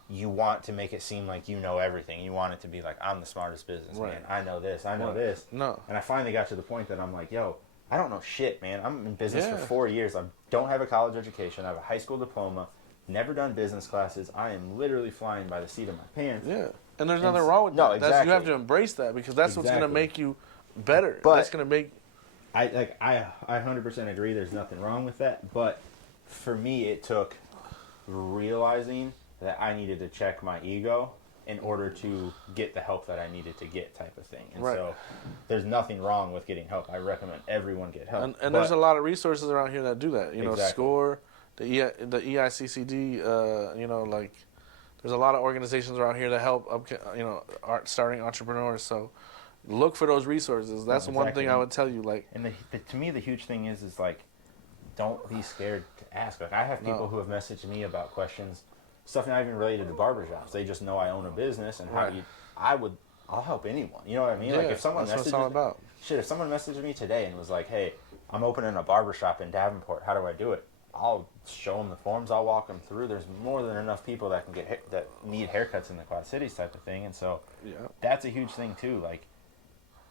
you want to make it seem like you know everything. You want it to be like, I'm the smartest businessman. I know this. I know this. No. And I finally got to the point that I'm like, yo, I don't know shit, man. I'm in business for 4 years. I don't have a college education. I have a high school diploma. Never done business classes. I am literally flying by the seat of my pants. Yeah. And there's nothing wrong with that. No, exactly. You have to embrace that, because that's what's going to make you better. But that's going to make... I 100% agree there's nothing wrong with that. But for me, it took realizing that I needed to check my ego in order to get the help that I needed to get, type of thing. And so there's nothing wrong with getting help. I recommend everyone get help. And there's a lot of resources around here that do that. You know, SCORE, the EICCD, you know, like, there's a lot of organizations around here that help, starting entrepreneurs. So look for those resources. That's one thing I would tell you. Like, and to me, the huge thing is like, don't be scared to ask. Like, I have people who have messaged me about questions, stuff not even related to barbershops. They just know I own a business, and I'll help anyone. You know what I mean? Yeah, like, if someone that's what it's all about. If someone messaged me today and was like, hey, I'm opening a barbershop in Davenport, how do I do it? I'll show them the forms. I'll walk them through. There's more than enough people that can that need haircuts in the Quad Cities, type of thing. And so that's a huge thing too. Like,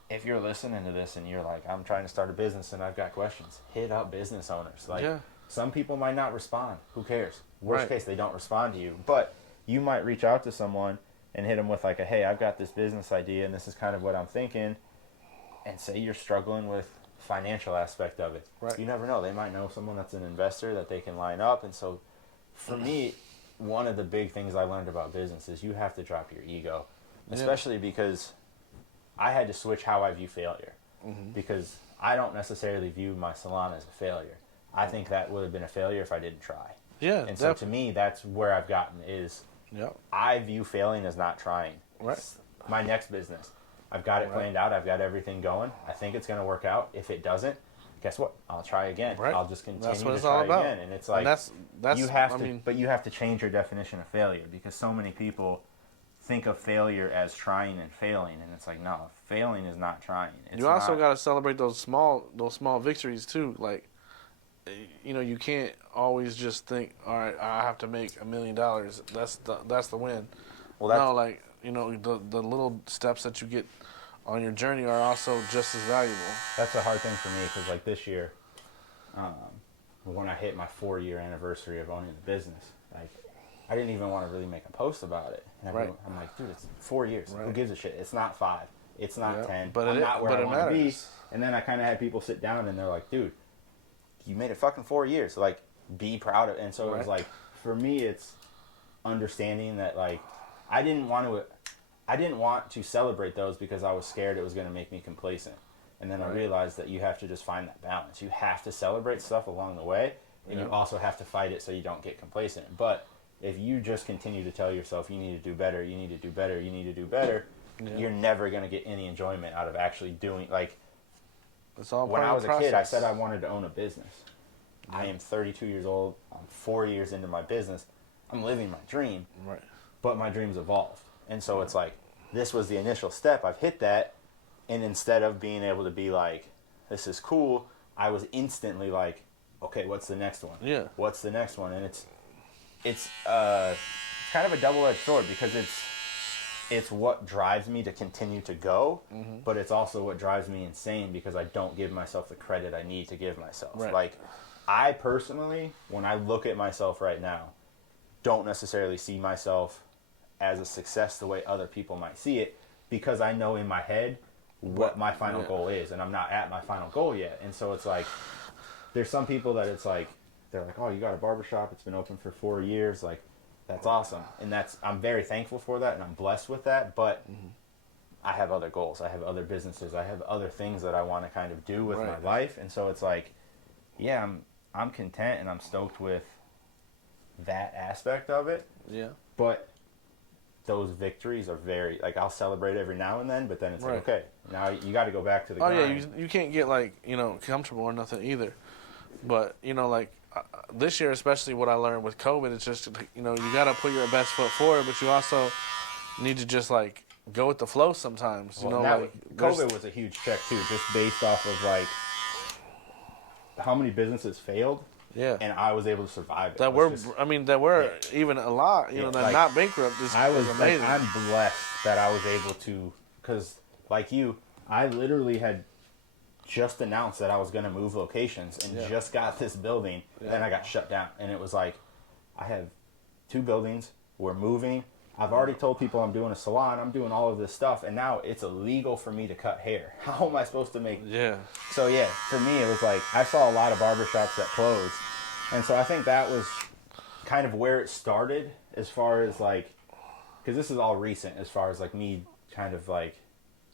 if you're listening to this and you're like, I'm trying to start a business and I've got questions, hit up business owners. Like, some people might not respond. Who cares? Worst case, they don't respond to you. But you might reach out to someone and hit them with like hey, I've got this business idea and this is kind of what I'm thinking. And say you're struggling with financial aspect of it. You never know. They might know someone that's an investor that they can line up. And so for me, one of the big things I learned about business is you have to drop your ego, especially because I had to switch how I view failure, because I don't necessarily view my salon as a failure. I think that would have been a failure if I didn't try. And so to me, that's where I've gotten is I view failing as not trying. My next business, I've got it planned out. I've got everything going. I think it's going to work out. If it doesn't, guess what? I'll try again. I'll just continue to try again. And it's like, that's you have to, but you have to change your definition of failure, because so many people think of failure as trying and failing, and it's like, no, failing is not trying. You also got to celebrate those small victories too. Like, you know, you can't always just think, all right, I have to make $1 million. That's the win. Well, no, like, you know, the little steps that you get on your journey are also just as valuable. That's a hard thing for me, because like this year, when I hit my 4-year anniversary of owning the business, like, I didn't even want to really make a post about it. And I'm like, dude, it's 4 years. Who gives a shit? It's not 5. It's not 10. But I'm not where I want to be. Matters. And then I kind of had people sit down and they're like, dude, you made it fucking 4 years. So, like, be proud of it. And so it was like, for me, it's understanding that, like, I didn't want to celebrate those because I was scared it was going to make me complacent. And then I realized that you have to just find that balance. You have to celebrate stuff along the way, and you also have to fight it so you don't get complacent. But if you just continue to tell yourself you need to do better, you need to do better, you need to do better, you're never going to get any enjoyment out of actually doing, like, it's all when part I of was the a kid, I process. said I wanted to own a business. I am 32 years old. I'm 4 years into my business. I'm living my dream, but my dream's evolved. And so it's like, this was the initial step. I've hit that. And instead of being able to be like, this is cool, I was instantly like, okay, what's the next one? Yeah. What's the next one? And it's kind of a double-edged sword, because it's what drives me to continue to go, but it's also what drives me insane, because I don't give myself the credit I need to give myself. Right. Like, I personally, when I look at myself right now, don't necessarily see myself as a success the way other people might see it, because I know in my head what my final goal is, and I'm not at my final goal yet. And so it's like, there's some people that it's like, they're like, oh, you got a barbershop, it's been open for 4 years, like, that's awesome. And I'm very thankful for that, and I'm blessed with that, but I have other goals, I have other businesses, I have other things that I want to kind of do with my life. And so it's like, yeah, I'm content and I'm stoked with that aspect of it. Yeah. But those victories are very, like, I'll celebrate every now and then, but then it's like, okay, now you got to go back to the grind. Yeah, you can't get, like, comfortable or nothing either. But, like, this year especially, what I learned with COVID, it's just, you got to put your best foot forward, but you also need to just, like, go with the flow sometimes. COVID was a huge check, too, just based off of, like, how many businesses failed. Yeah. And I was able to survive it. That were even a lot, that like, not bankrupt is amazing. Like, I'm blessed that I was able to, because like you, I literally had just announced that I was going to move locations and just got this building. Yeah. Then I got shut down. And it was like, I have 2 buildings, we're moving. I've already told people I'm doing a salon, I'm doing all of this stuff, and now it's illegal for me to cut hair. How am I supposed to make... Yeah. So yeah, for me it was like, I saw a lot of barbershops that closed, and so I think that was kind of where it started, as far as like, because this is all recent, as far as like me kind of like,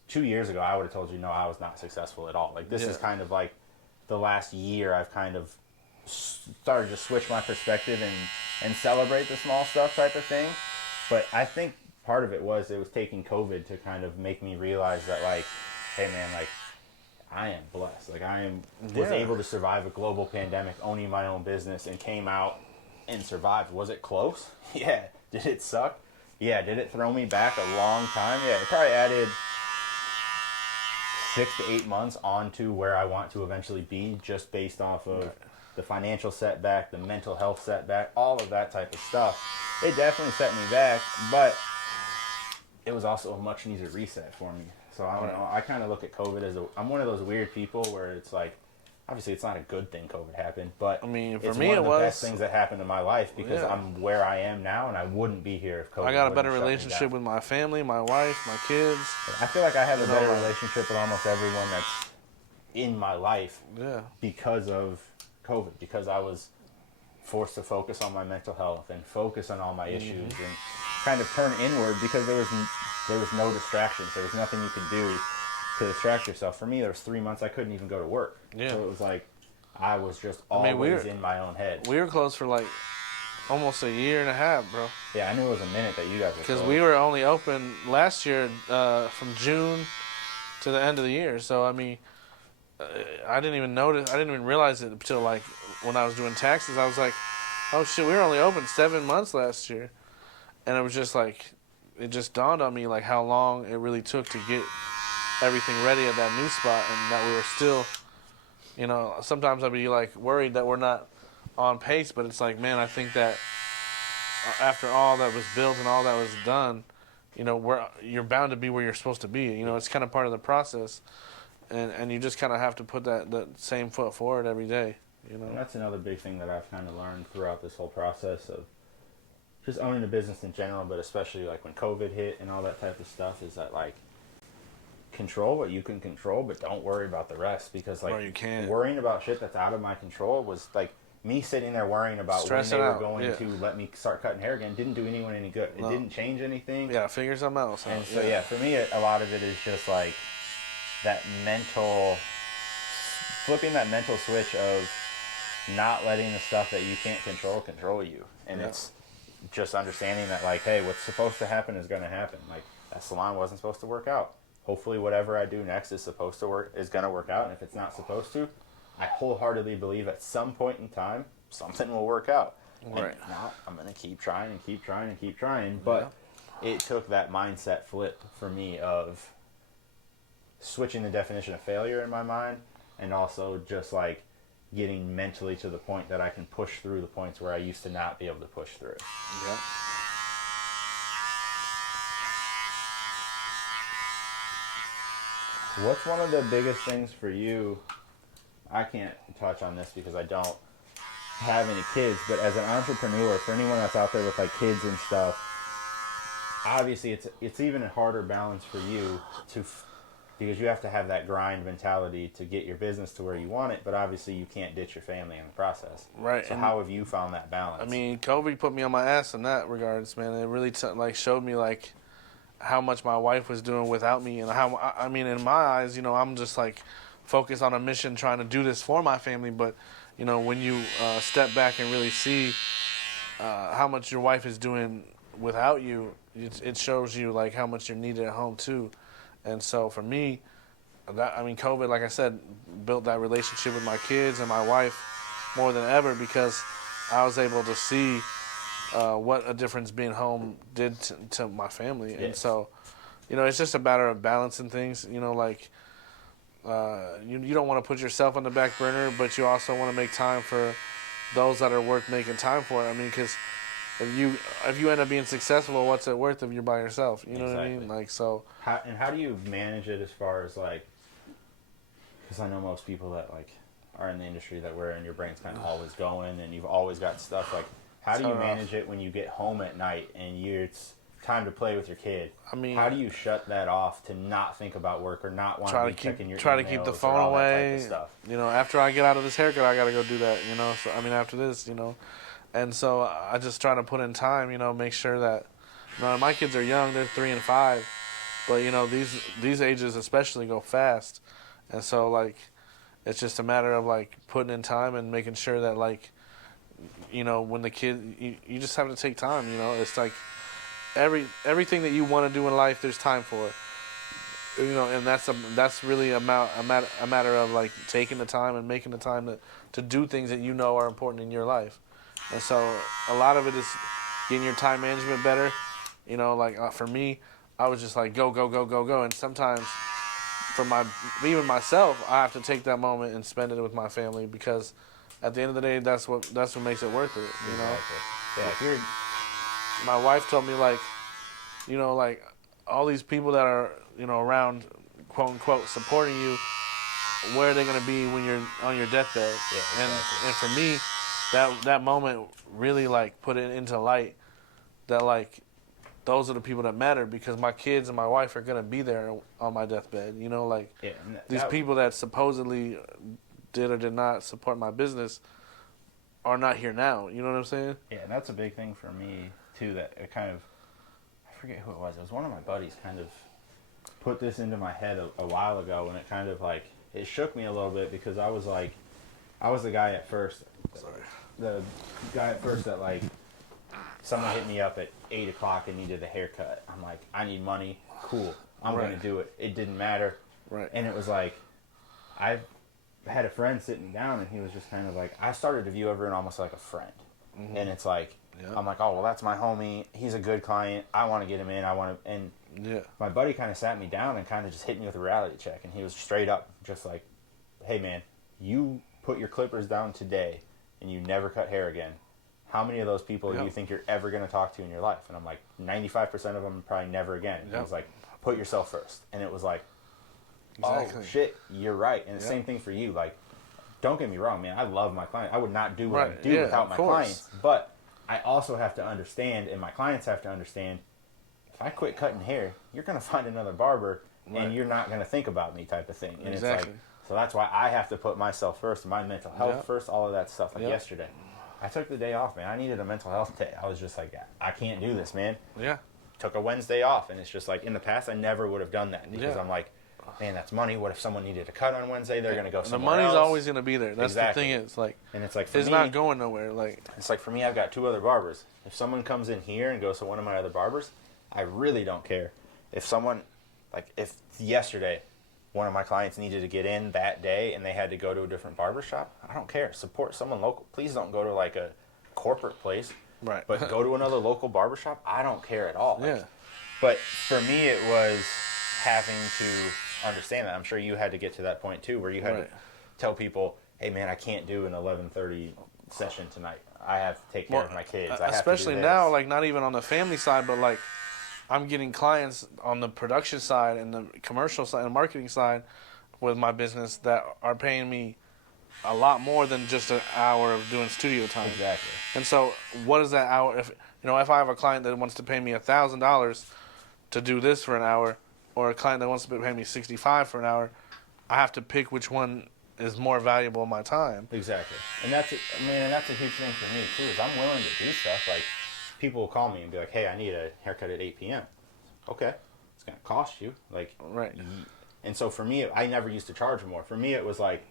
2 years ago I would have told you, no, I was not successful at all. Like, this is kind of like the last year I've kind of started to switch my perspective and celebrate the small stuff type of thing. But I think part of it was taking COVID to kind of make me realize that, like, hey man, like, I am blessed. Like, was able to survive a global pandemic, owning my own business, and came out and survived. Was it close? Yeah. Did it suck? Yeah. Did it throw me back a long time? Yeah. It probably added 6 to 8 months onto where I want to eventually be, just based off of the financial setback, the mental health setback, all of that type of stuff. It definitely set me back, but it was also a much needed reset for me. So I don't know. I kind of look at COVID as I'm one of those weird people where it's like, obviously it's not a good thing COVID happened, but I mean, for it's me one of it the was best things that happened in my life, because I'm where I am now, and I wouldn't be here if COVID. I got a better relationship with my family, my wife, my kids. I feel like I have a better relationship with almost everyone that's in my life because of COVID, because I was forced to focus on my mental health and focus on all my issues and kind of turn inward, because there was no distractions. There was nothing you can do to distract yourself. For me, there was 3 months I couldn't even go to work. Yeah. So it was like I was just always in my own head. We were closed for like almost a year and a half, bro. Yeah, I knew it was a minute that you guys were closed. Because we were only open last year from June to the end of the year. So, I mean, I didn't even notice. I didn't even realize it until like when I was doing taxes. I was like, oh shit, we were only open 7 months last year. And it was just like, it just dawned on me like how long it really took to get everything ready at that new spot, and that we were still, sometimes I'd be like worried that we're not on pace, but it's like, man, I think that after all that was built and all that was done, you're bound to be where you're supposed to be. It's kind of part of the process, and you just kind of have to put that same foot forward every day. And that's another big thing that I've kind of learned throughout this whole process of just owning a business in general, but especially like when COVID hit and all that type of stuff, is that like, control what you can control, but don't worry about the rest, because like, you can't. Worrying about shit that's out of my control was like me sitting there worrying about Stressing when they were out. going to let me start cutting hair again. Didn't do anyone any good. It didn't change anything. Yeah, figure something else out. And so for me, a lot of it is just like that mental, flipping that mental switch of not letting the stuff that you can't control you. And it's just understanding that, like, hey, what's supposed to happen is going to happen. Like, that salon wasn't supposed to work out. Hopefully whatever I do next is going to work out. And if it's not supposed to, I wholeheartedly believe at some point in time, something will work out. Right. And now I'm going to keep trying and keep trying and keep trying. But it took that mindset flip for me of switching the definition of failure in my mind, and also just like getting mentally to the point that I can push through the points where I used to not be able to push through. Yeah. What's one of the biggest things for you? I can't touch on this because I don't have any kids, but as an entrepreneur, for anyone that's out there with like kids and stuff, obviously it's even a harder balance for you because you have to have that grind mentality to get your business to where you want it, but obviously you can't ditch your family in the process. Right. So how have you found that balance? I mean, COVID put me on my ass in that regards, man. It really showed me like how much my wife was doing without me, and how I mean, in my eyes, I'm just like focused on a mission, trying to do this for my family. But when you step back and really see how much your wife is doing without you, it shows you like how much you're needed at home too. And so for me, COVID, like I said, built that relationship with my kids and my wife more than ever, because I was able to see what a difference being home did to my family. Yes. And so, it's just a matter of balancing things. You don't want to put yourself on the back burner, but you also want to make time for those that are worth making time for. I mean, because if you end up being successful, what's it worth if you're by yourself? You know what I mean? Like, so. How do you manage it as far as like? Because I know most people that like are in the industry that wherein your brain's kind of always going and you've always got stuff like. How do you manage it when you get home at night and it's time to play with your kid? I mean, how do you shut that off to not think about work or not want to be checking your try to keep the phone away? Stuff? After I get out of this haircut, I got to go do that. So after this, and so I just try to put in time. Make sure that my kids are young; they're 3 and 5, but these ages especially go fast, and so like it's just a matter of like putting in time and making sure that like. When the kid, you just have to take time. It's like everything that you want to do in life, there's time for. And that's really a matter of like taking the time and making the time to do things that are important in your life. And so a lot of it is getting your time management better. For me, I was just like go, and sometimes even myself, I have to take that moment and spend it with my family, because at the end of the day, that's what makes it worth it. Exactly. Yeah. My wife told me like all these people that are around, quote unquote, supporting you, where are they going to be when you're on your deathbed? Yeah, exactly. And for me, that moment really like put it into light that like those are the people that matter, because my kids and my wife are going to be there on my deathbed. These people that supposedly did or did not support my business are not here now. You know what I'm saying? Yeah, and that's a big thing for me too, that it kind of, I forget who it was one of my buddies kind of put this into my head a while ago, and it kind of like, it shook me a little bit, because I was the guy at first, that like, someone hit me up at 8 o'clock and needed a haircut. I'm like, I need money, cool, I'm going to do it. It didn't matter. Right. And it was like, I had a friend sitting down, and he was just kind of like, I started to view everyone almost like a friend. Mm-hmm. And it's like, I'm like, oh, well, that's my homie. He's a good client. I want to get him in. And my buddy kind of sat me down and kind of just hit me with a reality check. And he was straight up just like, hey, man, you put your clippers down today and you never cut hair again. How many of those people do you think you're ever going to talk to in your life? And I'm like, 95% of them probably never again. And he was like, put yourself first. And it was like, exactly. Oh, shit, you're right. And the same thing for you. Like, don't get me wrong, man. I love my clients. I would not do what I do without my clients. But I also have to understand, and my clients have to understand, if I quit cutting hair, you're going to find another barber, and you're not going to think about me type of thing. And it's like, so that's why I have to put myself first, my mental health first, all of that stuff. Like yesterday, I took the day off, man. I needed a mental health day. I was just like, I can't do this, man. Yeah. Took a Wednesday off, and it's just like, in the past, I never would have done that, because I'm like, man, that's money. What if someone needed a cut on Wednesday? They're going to go somewhere else. The money's always going to be there. That's the thing is, like, and it's like, it's not going nowhere. Like, it's like, for me, I've got 2 other barbers. If someone comes in here and goes to one of my other barbers, I really don't care. If someone, like, if yesterday one of my clients needed to get in that day and they had to go to a different barber shop, I don't care. Support someone local. Please don't go to like a corporate place. Right. But go to another local barber shop. I don't care at all. Like, but for me, it was having to understand that. I'm sure you had to get to that point too, where you had Right. to tell people, "Hey, man, I can't do an 11:30 session tonight. I have to take care of my kids. I have to do Especially this." now, like not even on the family side, but like I'm getting clients on the production side and the commercial side and marketing side with my business that are paying me a lot more than just an hour of doing studio time. Exactly. And so, what is that hour? If if I have a client that wants to pay me $1,000 to do this for an hour, or a client that wants to pay me 65 for an hour, I have to pick which one is more valuable in my time. Exactly. And that's a huge thing for me too. Is I'm willing to do stuff like people will call me and be like, "Hey, I need a haircut at 8 p.m." Okay, it's gonna cost you like Right. And so for me, I never used to charge more. For me, it was like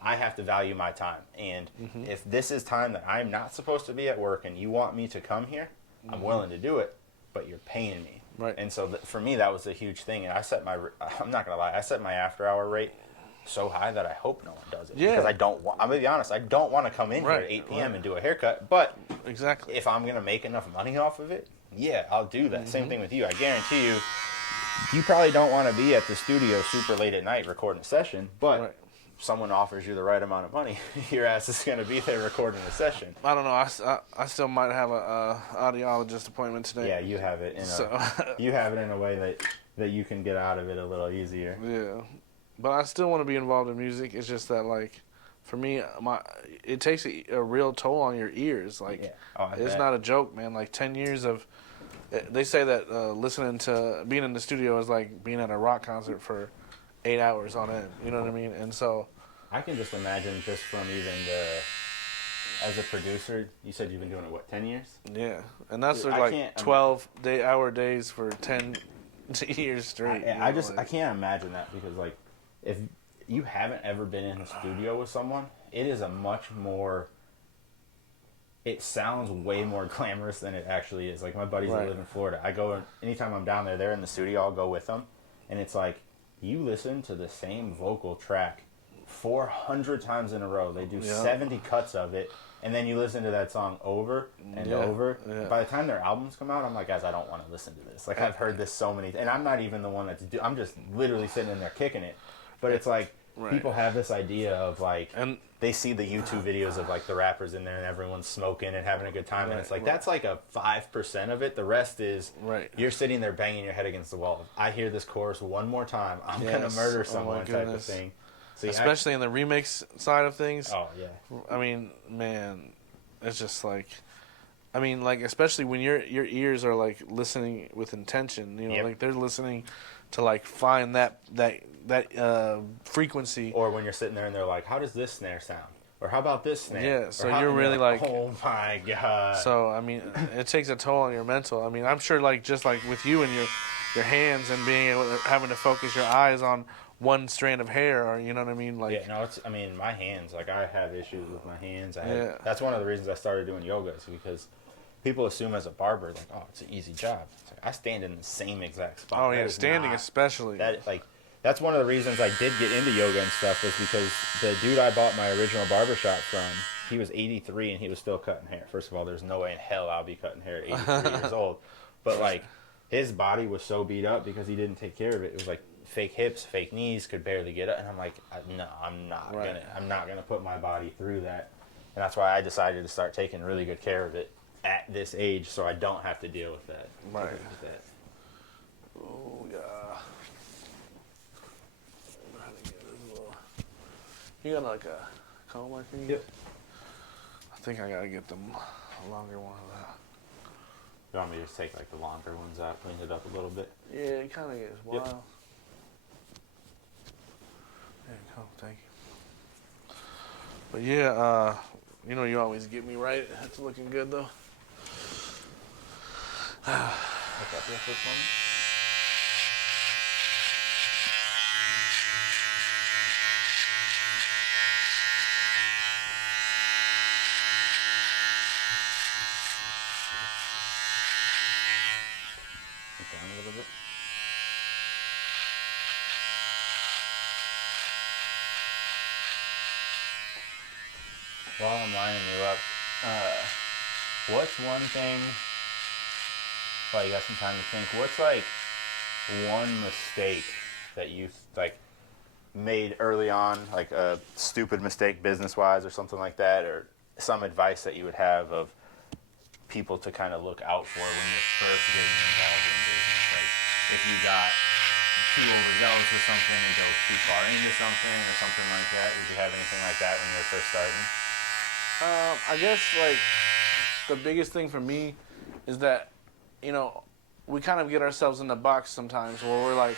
I have to value my time, and if this is time that I'm not supposed to be at work, and you want me to come here, I'm willing to do it, but you're paying me. Right. And so for me, that was a huge thing. And I'm not gonna lie, I set my after-hour rate so high that I hope no one does it. Yeah. Because I'm gonna be honest, I don't want to come in here Right, at 8 p.m. right. and do a haircut. But Exactly. if I'm gonna make enough money off of it, yeah, I'll do that. Same thing with you. I guarantee you, you probably don't want to be at the studio super late at night recording a session, but Right. if someone offers you the right amount of money, your ass is gonna be there recording a session. I don't know. I still might have a audiologist appointment today. Yeah, you have it in a way that you can get out of it a little easier. Yeah, but I still want to be involved in music. It's just that, like, for me, it takes a real toll on your ears. Like, Yeah. Oh, I it's bet. not a joke, man. Like 10 years of, they say that being in the studio is like being at a rock concert for 8 hours on end. You know what I mean? And so, I can just imagine just from even as a producer, you said you've been doing it, what, 10 years? yeah, and that's Dude, for I like can't 12-hour days for 10 years straight. I can't imagine that because, like, if you haven't ever been in a studio with someone, it is a much more, it sounds way more glamorous than it actually is. Like, my buddies that Right. live in Florida, anytime I'm down there, they're in the studio, I'll go with them, and it's like, you listen to the same vocal track 400 times in a row. They do Yeah. 70 cuts of it, and then you listen to that song over and Yeah, over. yeah. By the time their albums come out, I'm like, guys, I don't want to listen to this. Like, I've heard this so many, and I'm not even the one I'm just literally sitting in there kicking it. But it's like, Right. people have this idea of, like, And they see the YouTube videos of, like, the rappers in there and everyone's smoking and having a good time, and Right, it's like, right. that's like a 5% of it. The rest is Right. you're sitting there banging your head against the wall. I hear this chorus one more time, I'm gonna Yes. murder Oh my someone type of goodness. thing. So especially in the remix side of things. oh yeah, I mean, man, it's just like, I mean, like, especially when your ears are like listening with intention, Yep. like they're listening to like find that frequency. or when you're sitting there and they're like, how does this snare sound? Or how about this snare? Yeah, Or so how- you're and really like- oh my god. So I mean, it takes a toll on your mental. I mean, I'm sure like just like with you and your hands and being able to having to focus your eyes on one strand of hair, or you know what I mean, like Yeah, no, I mean, my hands, like, I have issues with my hands. Yeah. That's one of the reasons I started doing yoga, is because people assume as a barber, like, oh, it's an easy job. It's like, I stand in the same exact spot. oh That yeah, is standing not- especially. That's one of the reasons I did get into yoga and stuff, was because the dude I bought my original barbershop from, he was 83 and he was still cutting hair. First of all, there's no way in hell I'll be cutting hair at 83 years old. But, like, his body was so beat up because he didn't take care of it. It was like fake hips, fake knees, could barely get up. And I'm like, no, I'm not Right. gonna put my body through that. And that's why I decided to start taking really good care of it at this age, so I don't have to deal with that. Right. With that. Oh yeah. You got like a comb like me? Yep. I think I gotta get them longer ones out. You want me to just take, like, the longer ones out, clean it up a little bit? Yeah, it kind of gets wild. There you go, thank you. But yeah, you always get me right. It's looking good though. Look up real quick for me. Look down a little bit. While I'm lining you up, what's one thing, well, you got some time to think, what's like one mistake that you like made early on, like a stupid mistake business-wise or something like that, or some advice that you would have of people to kind of look out for when you're first getting involved in business? Like if you got too overzealous with something and go too far into something or something like that. Did you have anything like that when you were first starting? I guess like the biggest thing for me is that, you know, we kind of get ourselves in the box sometimes where we're like,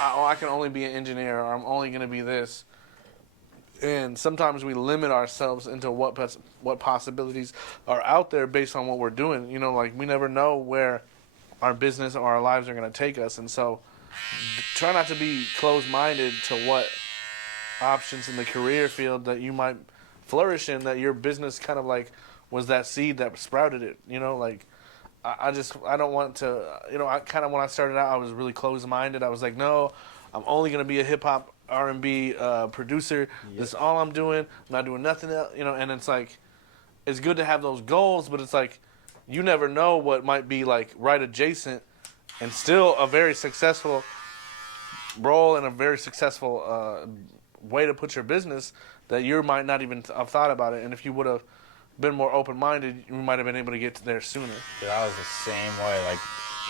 I can only be an engineer, or I'm only going to be this. And sometimes we limit ourselves into what possibilities are out there based on what we're doing. You know, like we never know where our business or our lives are going to take us. And so try not to be closed-minded to what options in the career field that you might flourish in, that your business kind of like was that seed that sprouted it. You know, like I don't want to, you know, I kind of, when I started out, I was really closed-minded. I was like, no, I'm only going to be a hip-hop R&B producer. Yep. This is all I'm doing. I'm not doing nothing else, you know. And it's like, it's good to have those goals, but it's like, you never know what might be like right adjacent and still a very successful role and a very successful way to put your business that you might not even have thought about it. And if you would have been more open-minded, you might have been able to get to there sooner. Dude, I was the same way. Like,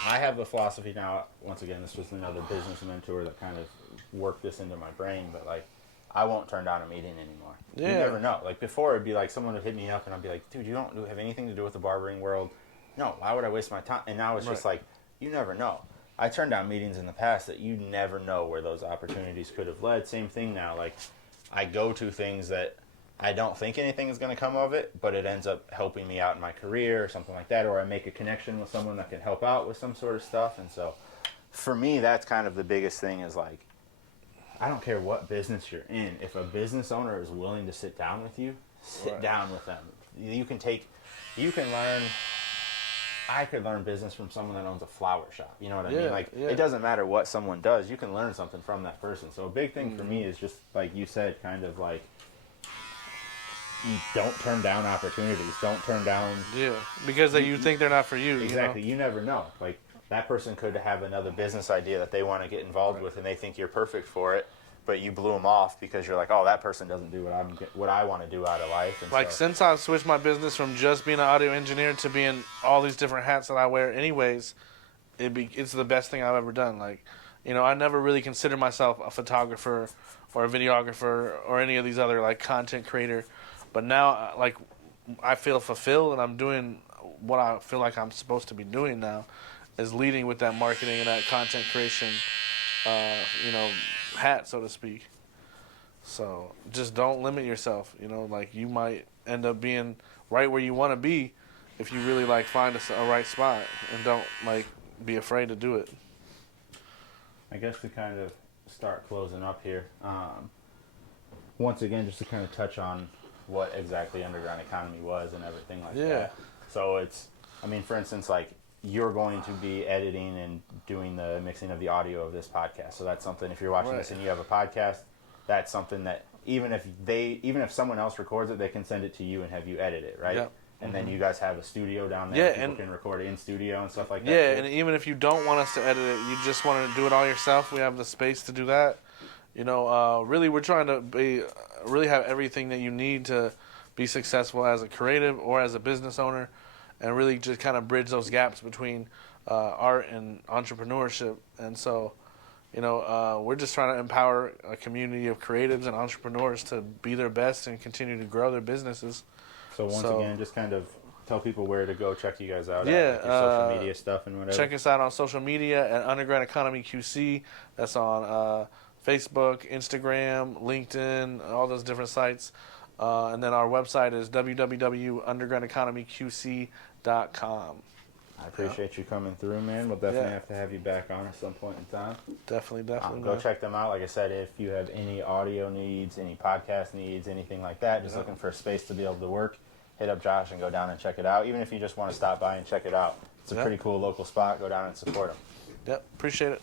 I have the philosophy now, once again, this was another business mentor that kind of worked this into my brain, but like, I won't turn down a meeting anymore. Yeah. You never know. Like, before, it'd be like someone would hit me up and I'd be like, dude, you don't have anything to do with the barbering world. No, why would I waste my time? And now it's just like, you never know. I turned down meetings in the past that you never know where those opportunities could have led. Same thing now. Like, I go to things that I don't think anything is going to come of it, but it ends up helping me out in my career or something like that, or I make a connection with someone that can help out with some sort of stuff. And so for me, that's kind of the biggest thing is like, I don't care what business you're in. If a business owner is willing to sit down with you, sit down with them. You can learn. I could learn business from someone that owns a flower shop. You know what I mean? Like, it doesn't matter what someone does. You can learn something from that person. So a big thing for me is just, like you said, kind of like, you don't turn down opportunities. Don't turn down... Yeah, because you think they're not for you. Exactly. You know? You never know. Like, that person could have another business idea that they want to get involved with, and they think you're perfect for it, but you blew them off because you're like, oh, that person doesn't do what I want to do out of life. And like, since I've switched my business from just being an audio engineer to being all these different hats that I wear anyways, it's the best thing I've ever done. Like, you know, I never really considered myself a photographer or a videographer or any of these other, like, content creator. But now, like, I feel fulfilled, and I'm doing what I feel like I'm supposed to be doing now, is leading with that marketing and that content creation, you know, hat, so to speak. So just don't limit yourself. You know, like, you might end up being right where you want to be if you really, like, find a right spot, and don't, like, be afraid to do it. I guess to kind of start closing up here, once again, just to kind of touch on what exactly Underground Economy was and everything like that. So it's, I mean, for instance, like, you're going to be editing and doing the mixing of the audio of this podcast. So that's something, if you're watching this and you have a podcast, that's something that even if someone else records it, they can send it to you and have you edit it, right? Yep. And then you guys have a studio down there. People can record in studio and stuff like that. Yeah, and even if you don't want us to edit it, you just want to do it all yourself, we have the space to do that. You know, really, we're trying to really have everything that you need to be successful as a creative or as a business owner, and really just kind of bridge those gaps between art and entrepreneurship. And so, you know, we're just trying to empower a community of creatives and entrepreneurs to be their best and continue to grow their businesses. So once again, just kind of tell people where to go check you guys out. Yeah, like your social media stuff and whatever. Check us out on social media at Underground Economy QC. That's on Facebook, Instagram, LinkedIn, all those different sites. And then our website is www.undergroundeconomyqc.com. I appreciate you coming through, man. We'll definitely have to have you back on at some point in time. Definitely. Go check them out. Like I said, if you have any audio needs, any podcast needs, anything like that, just looking for a space to be able to work, hit up Josh and go down and check it out. Even if you just want to stop by and check it out. It's a pretty cool local spot. Go down and support them. Yep, appreciate it.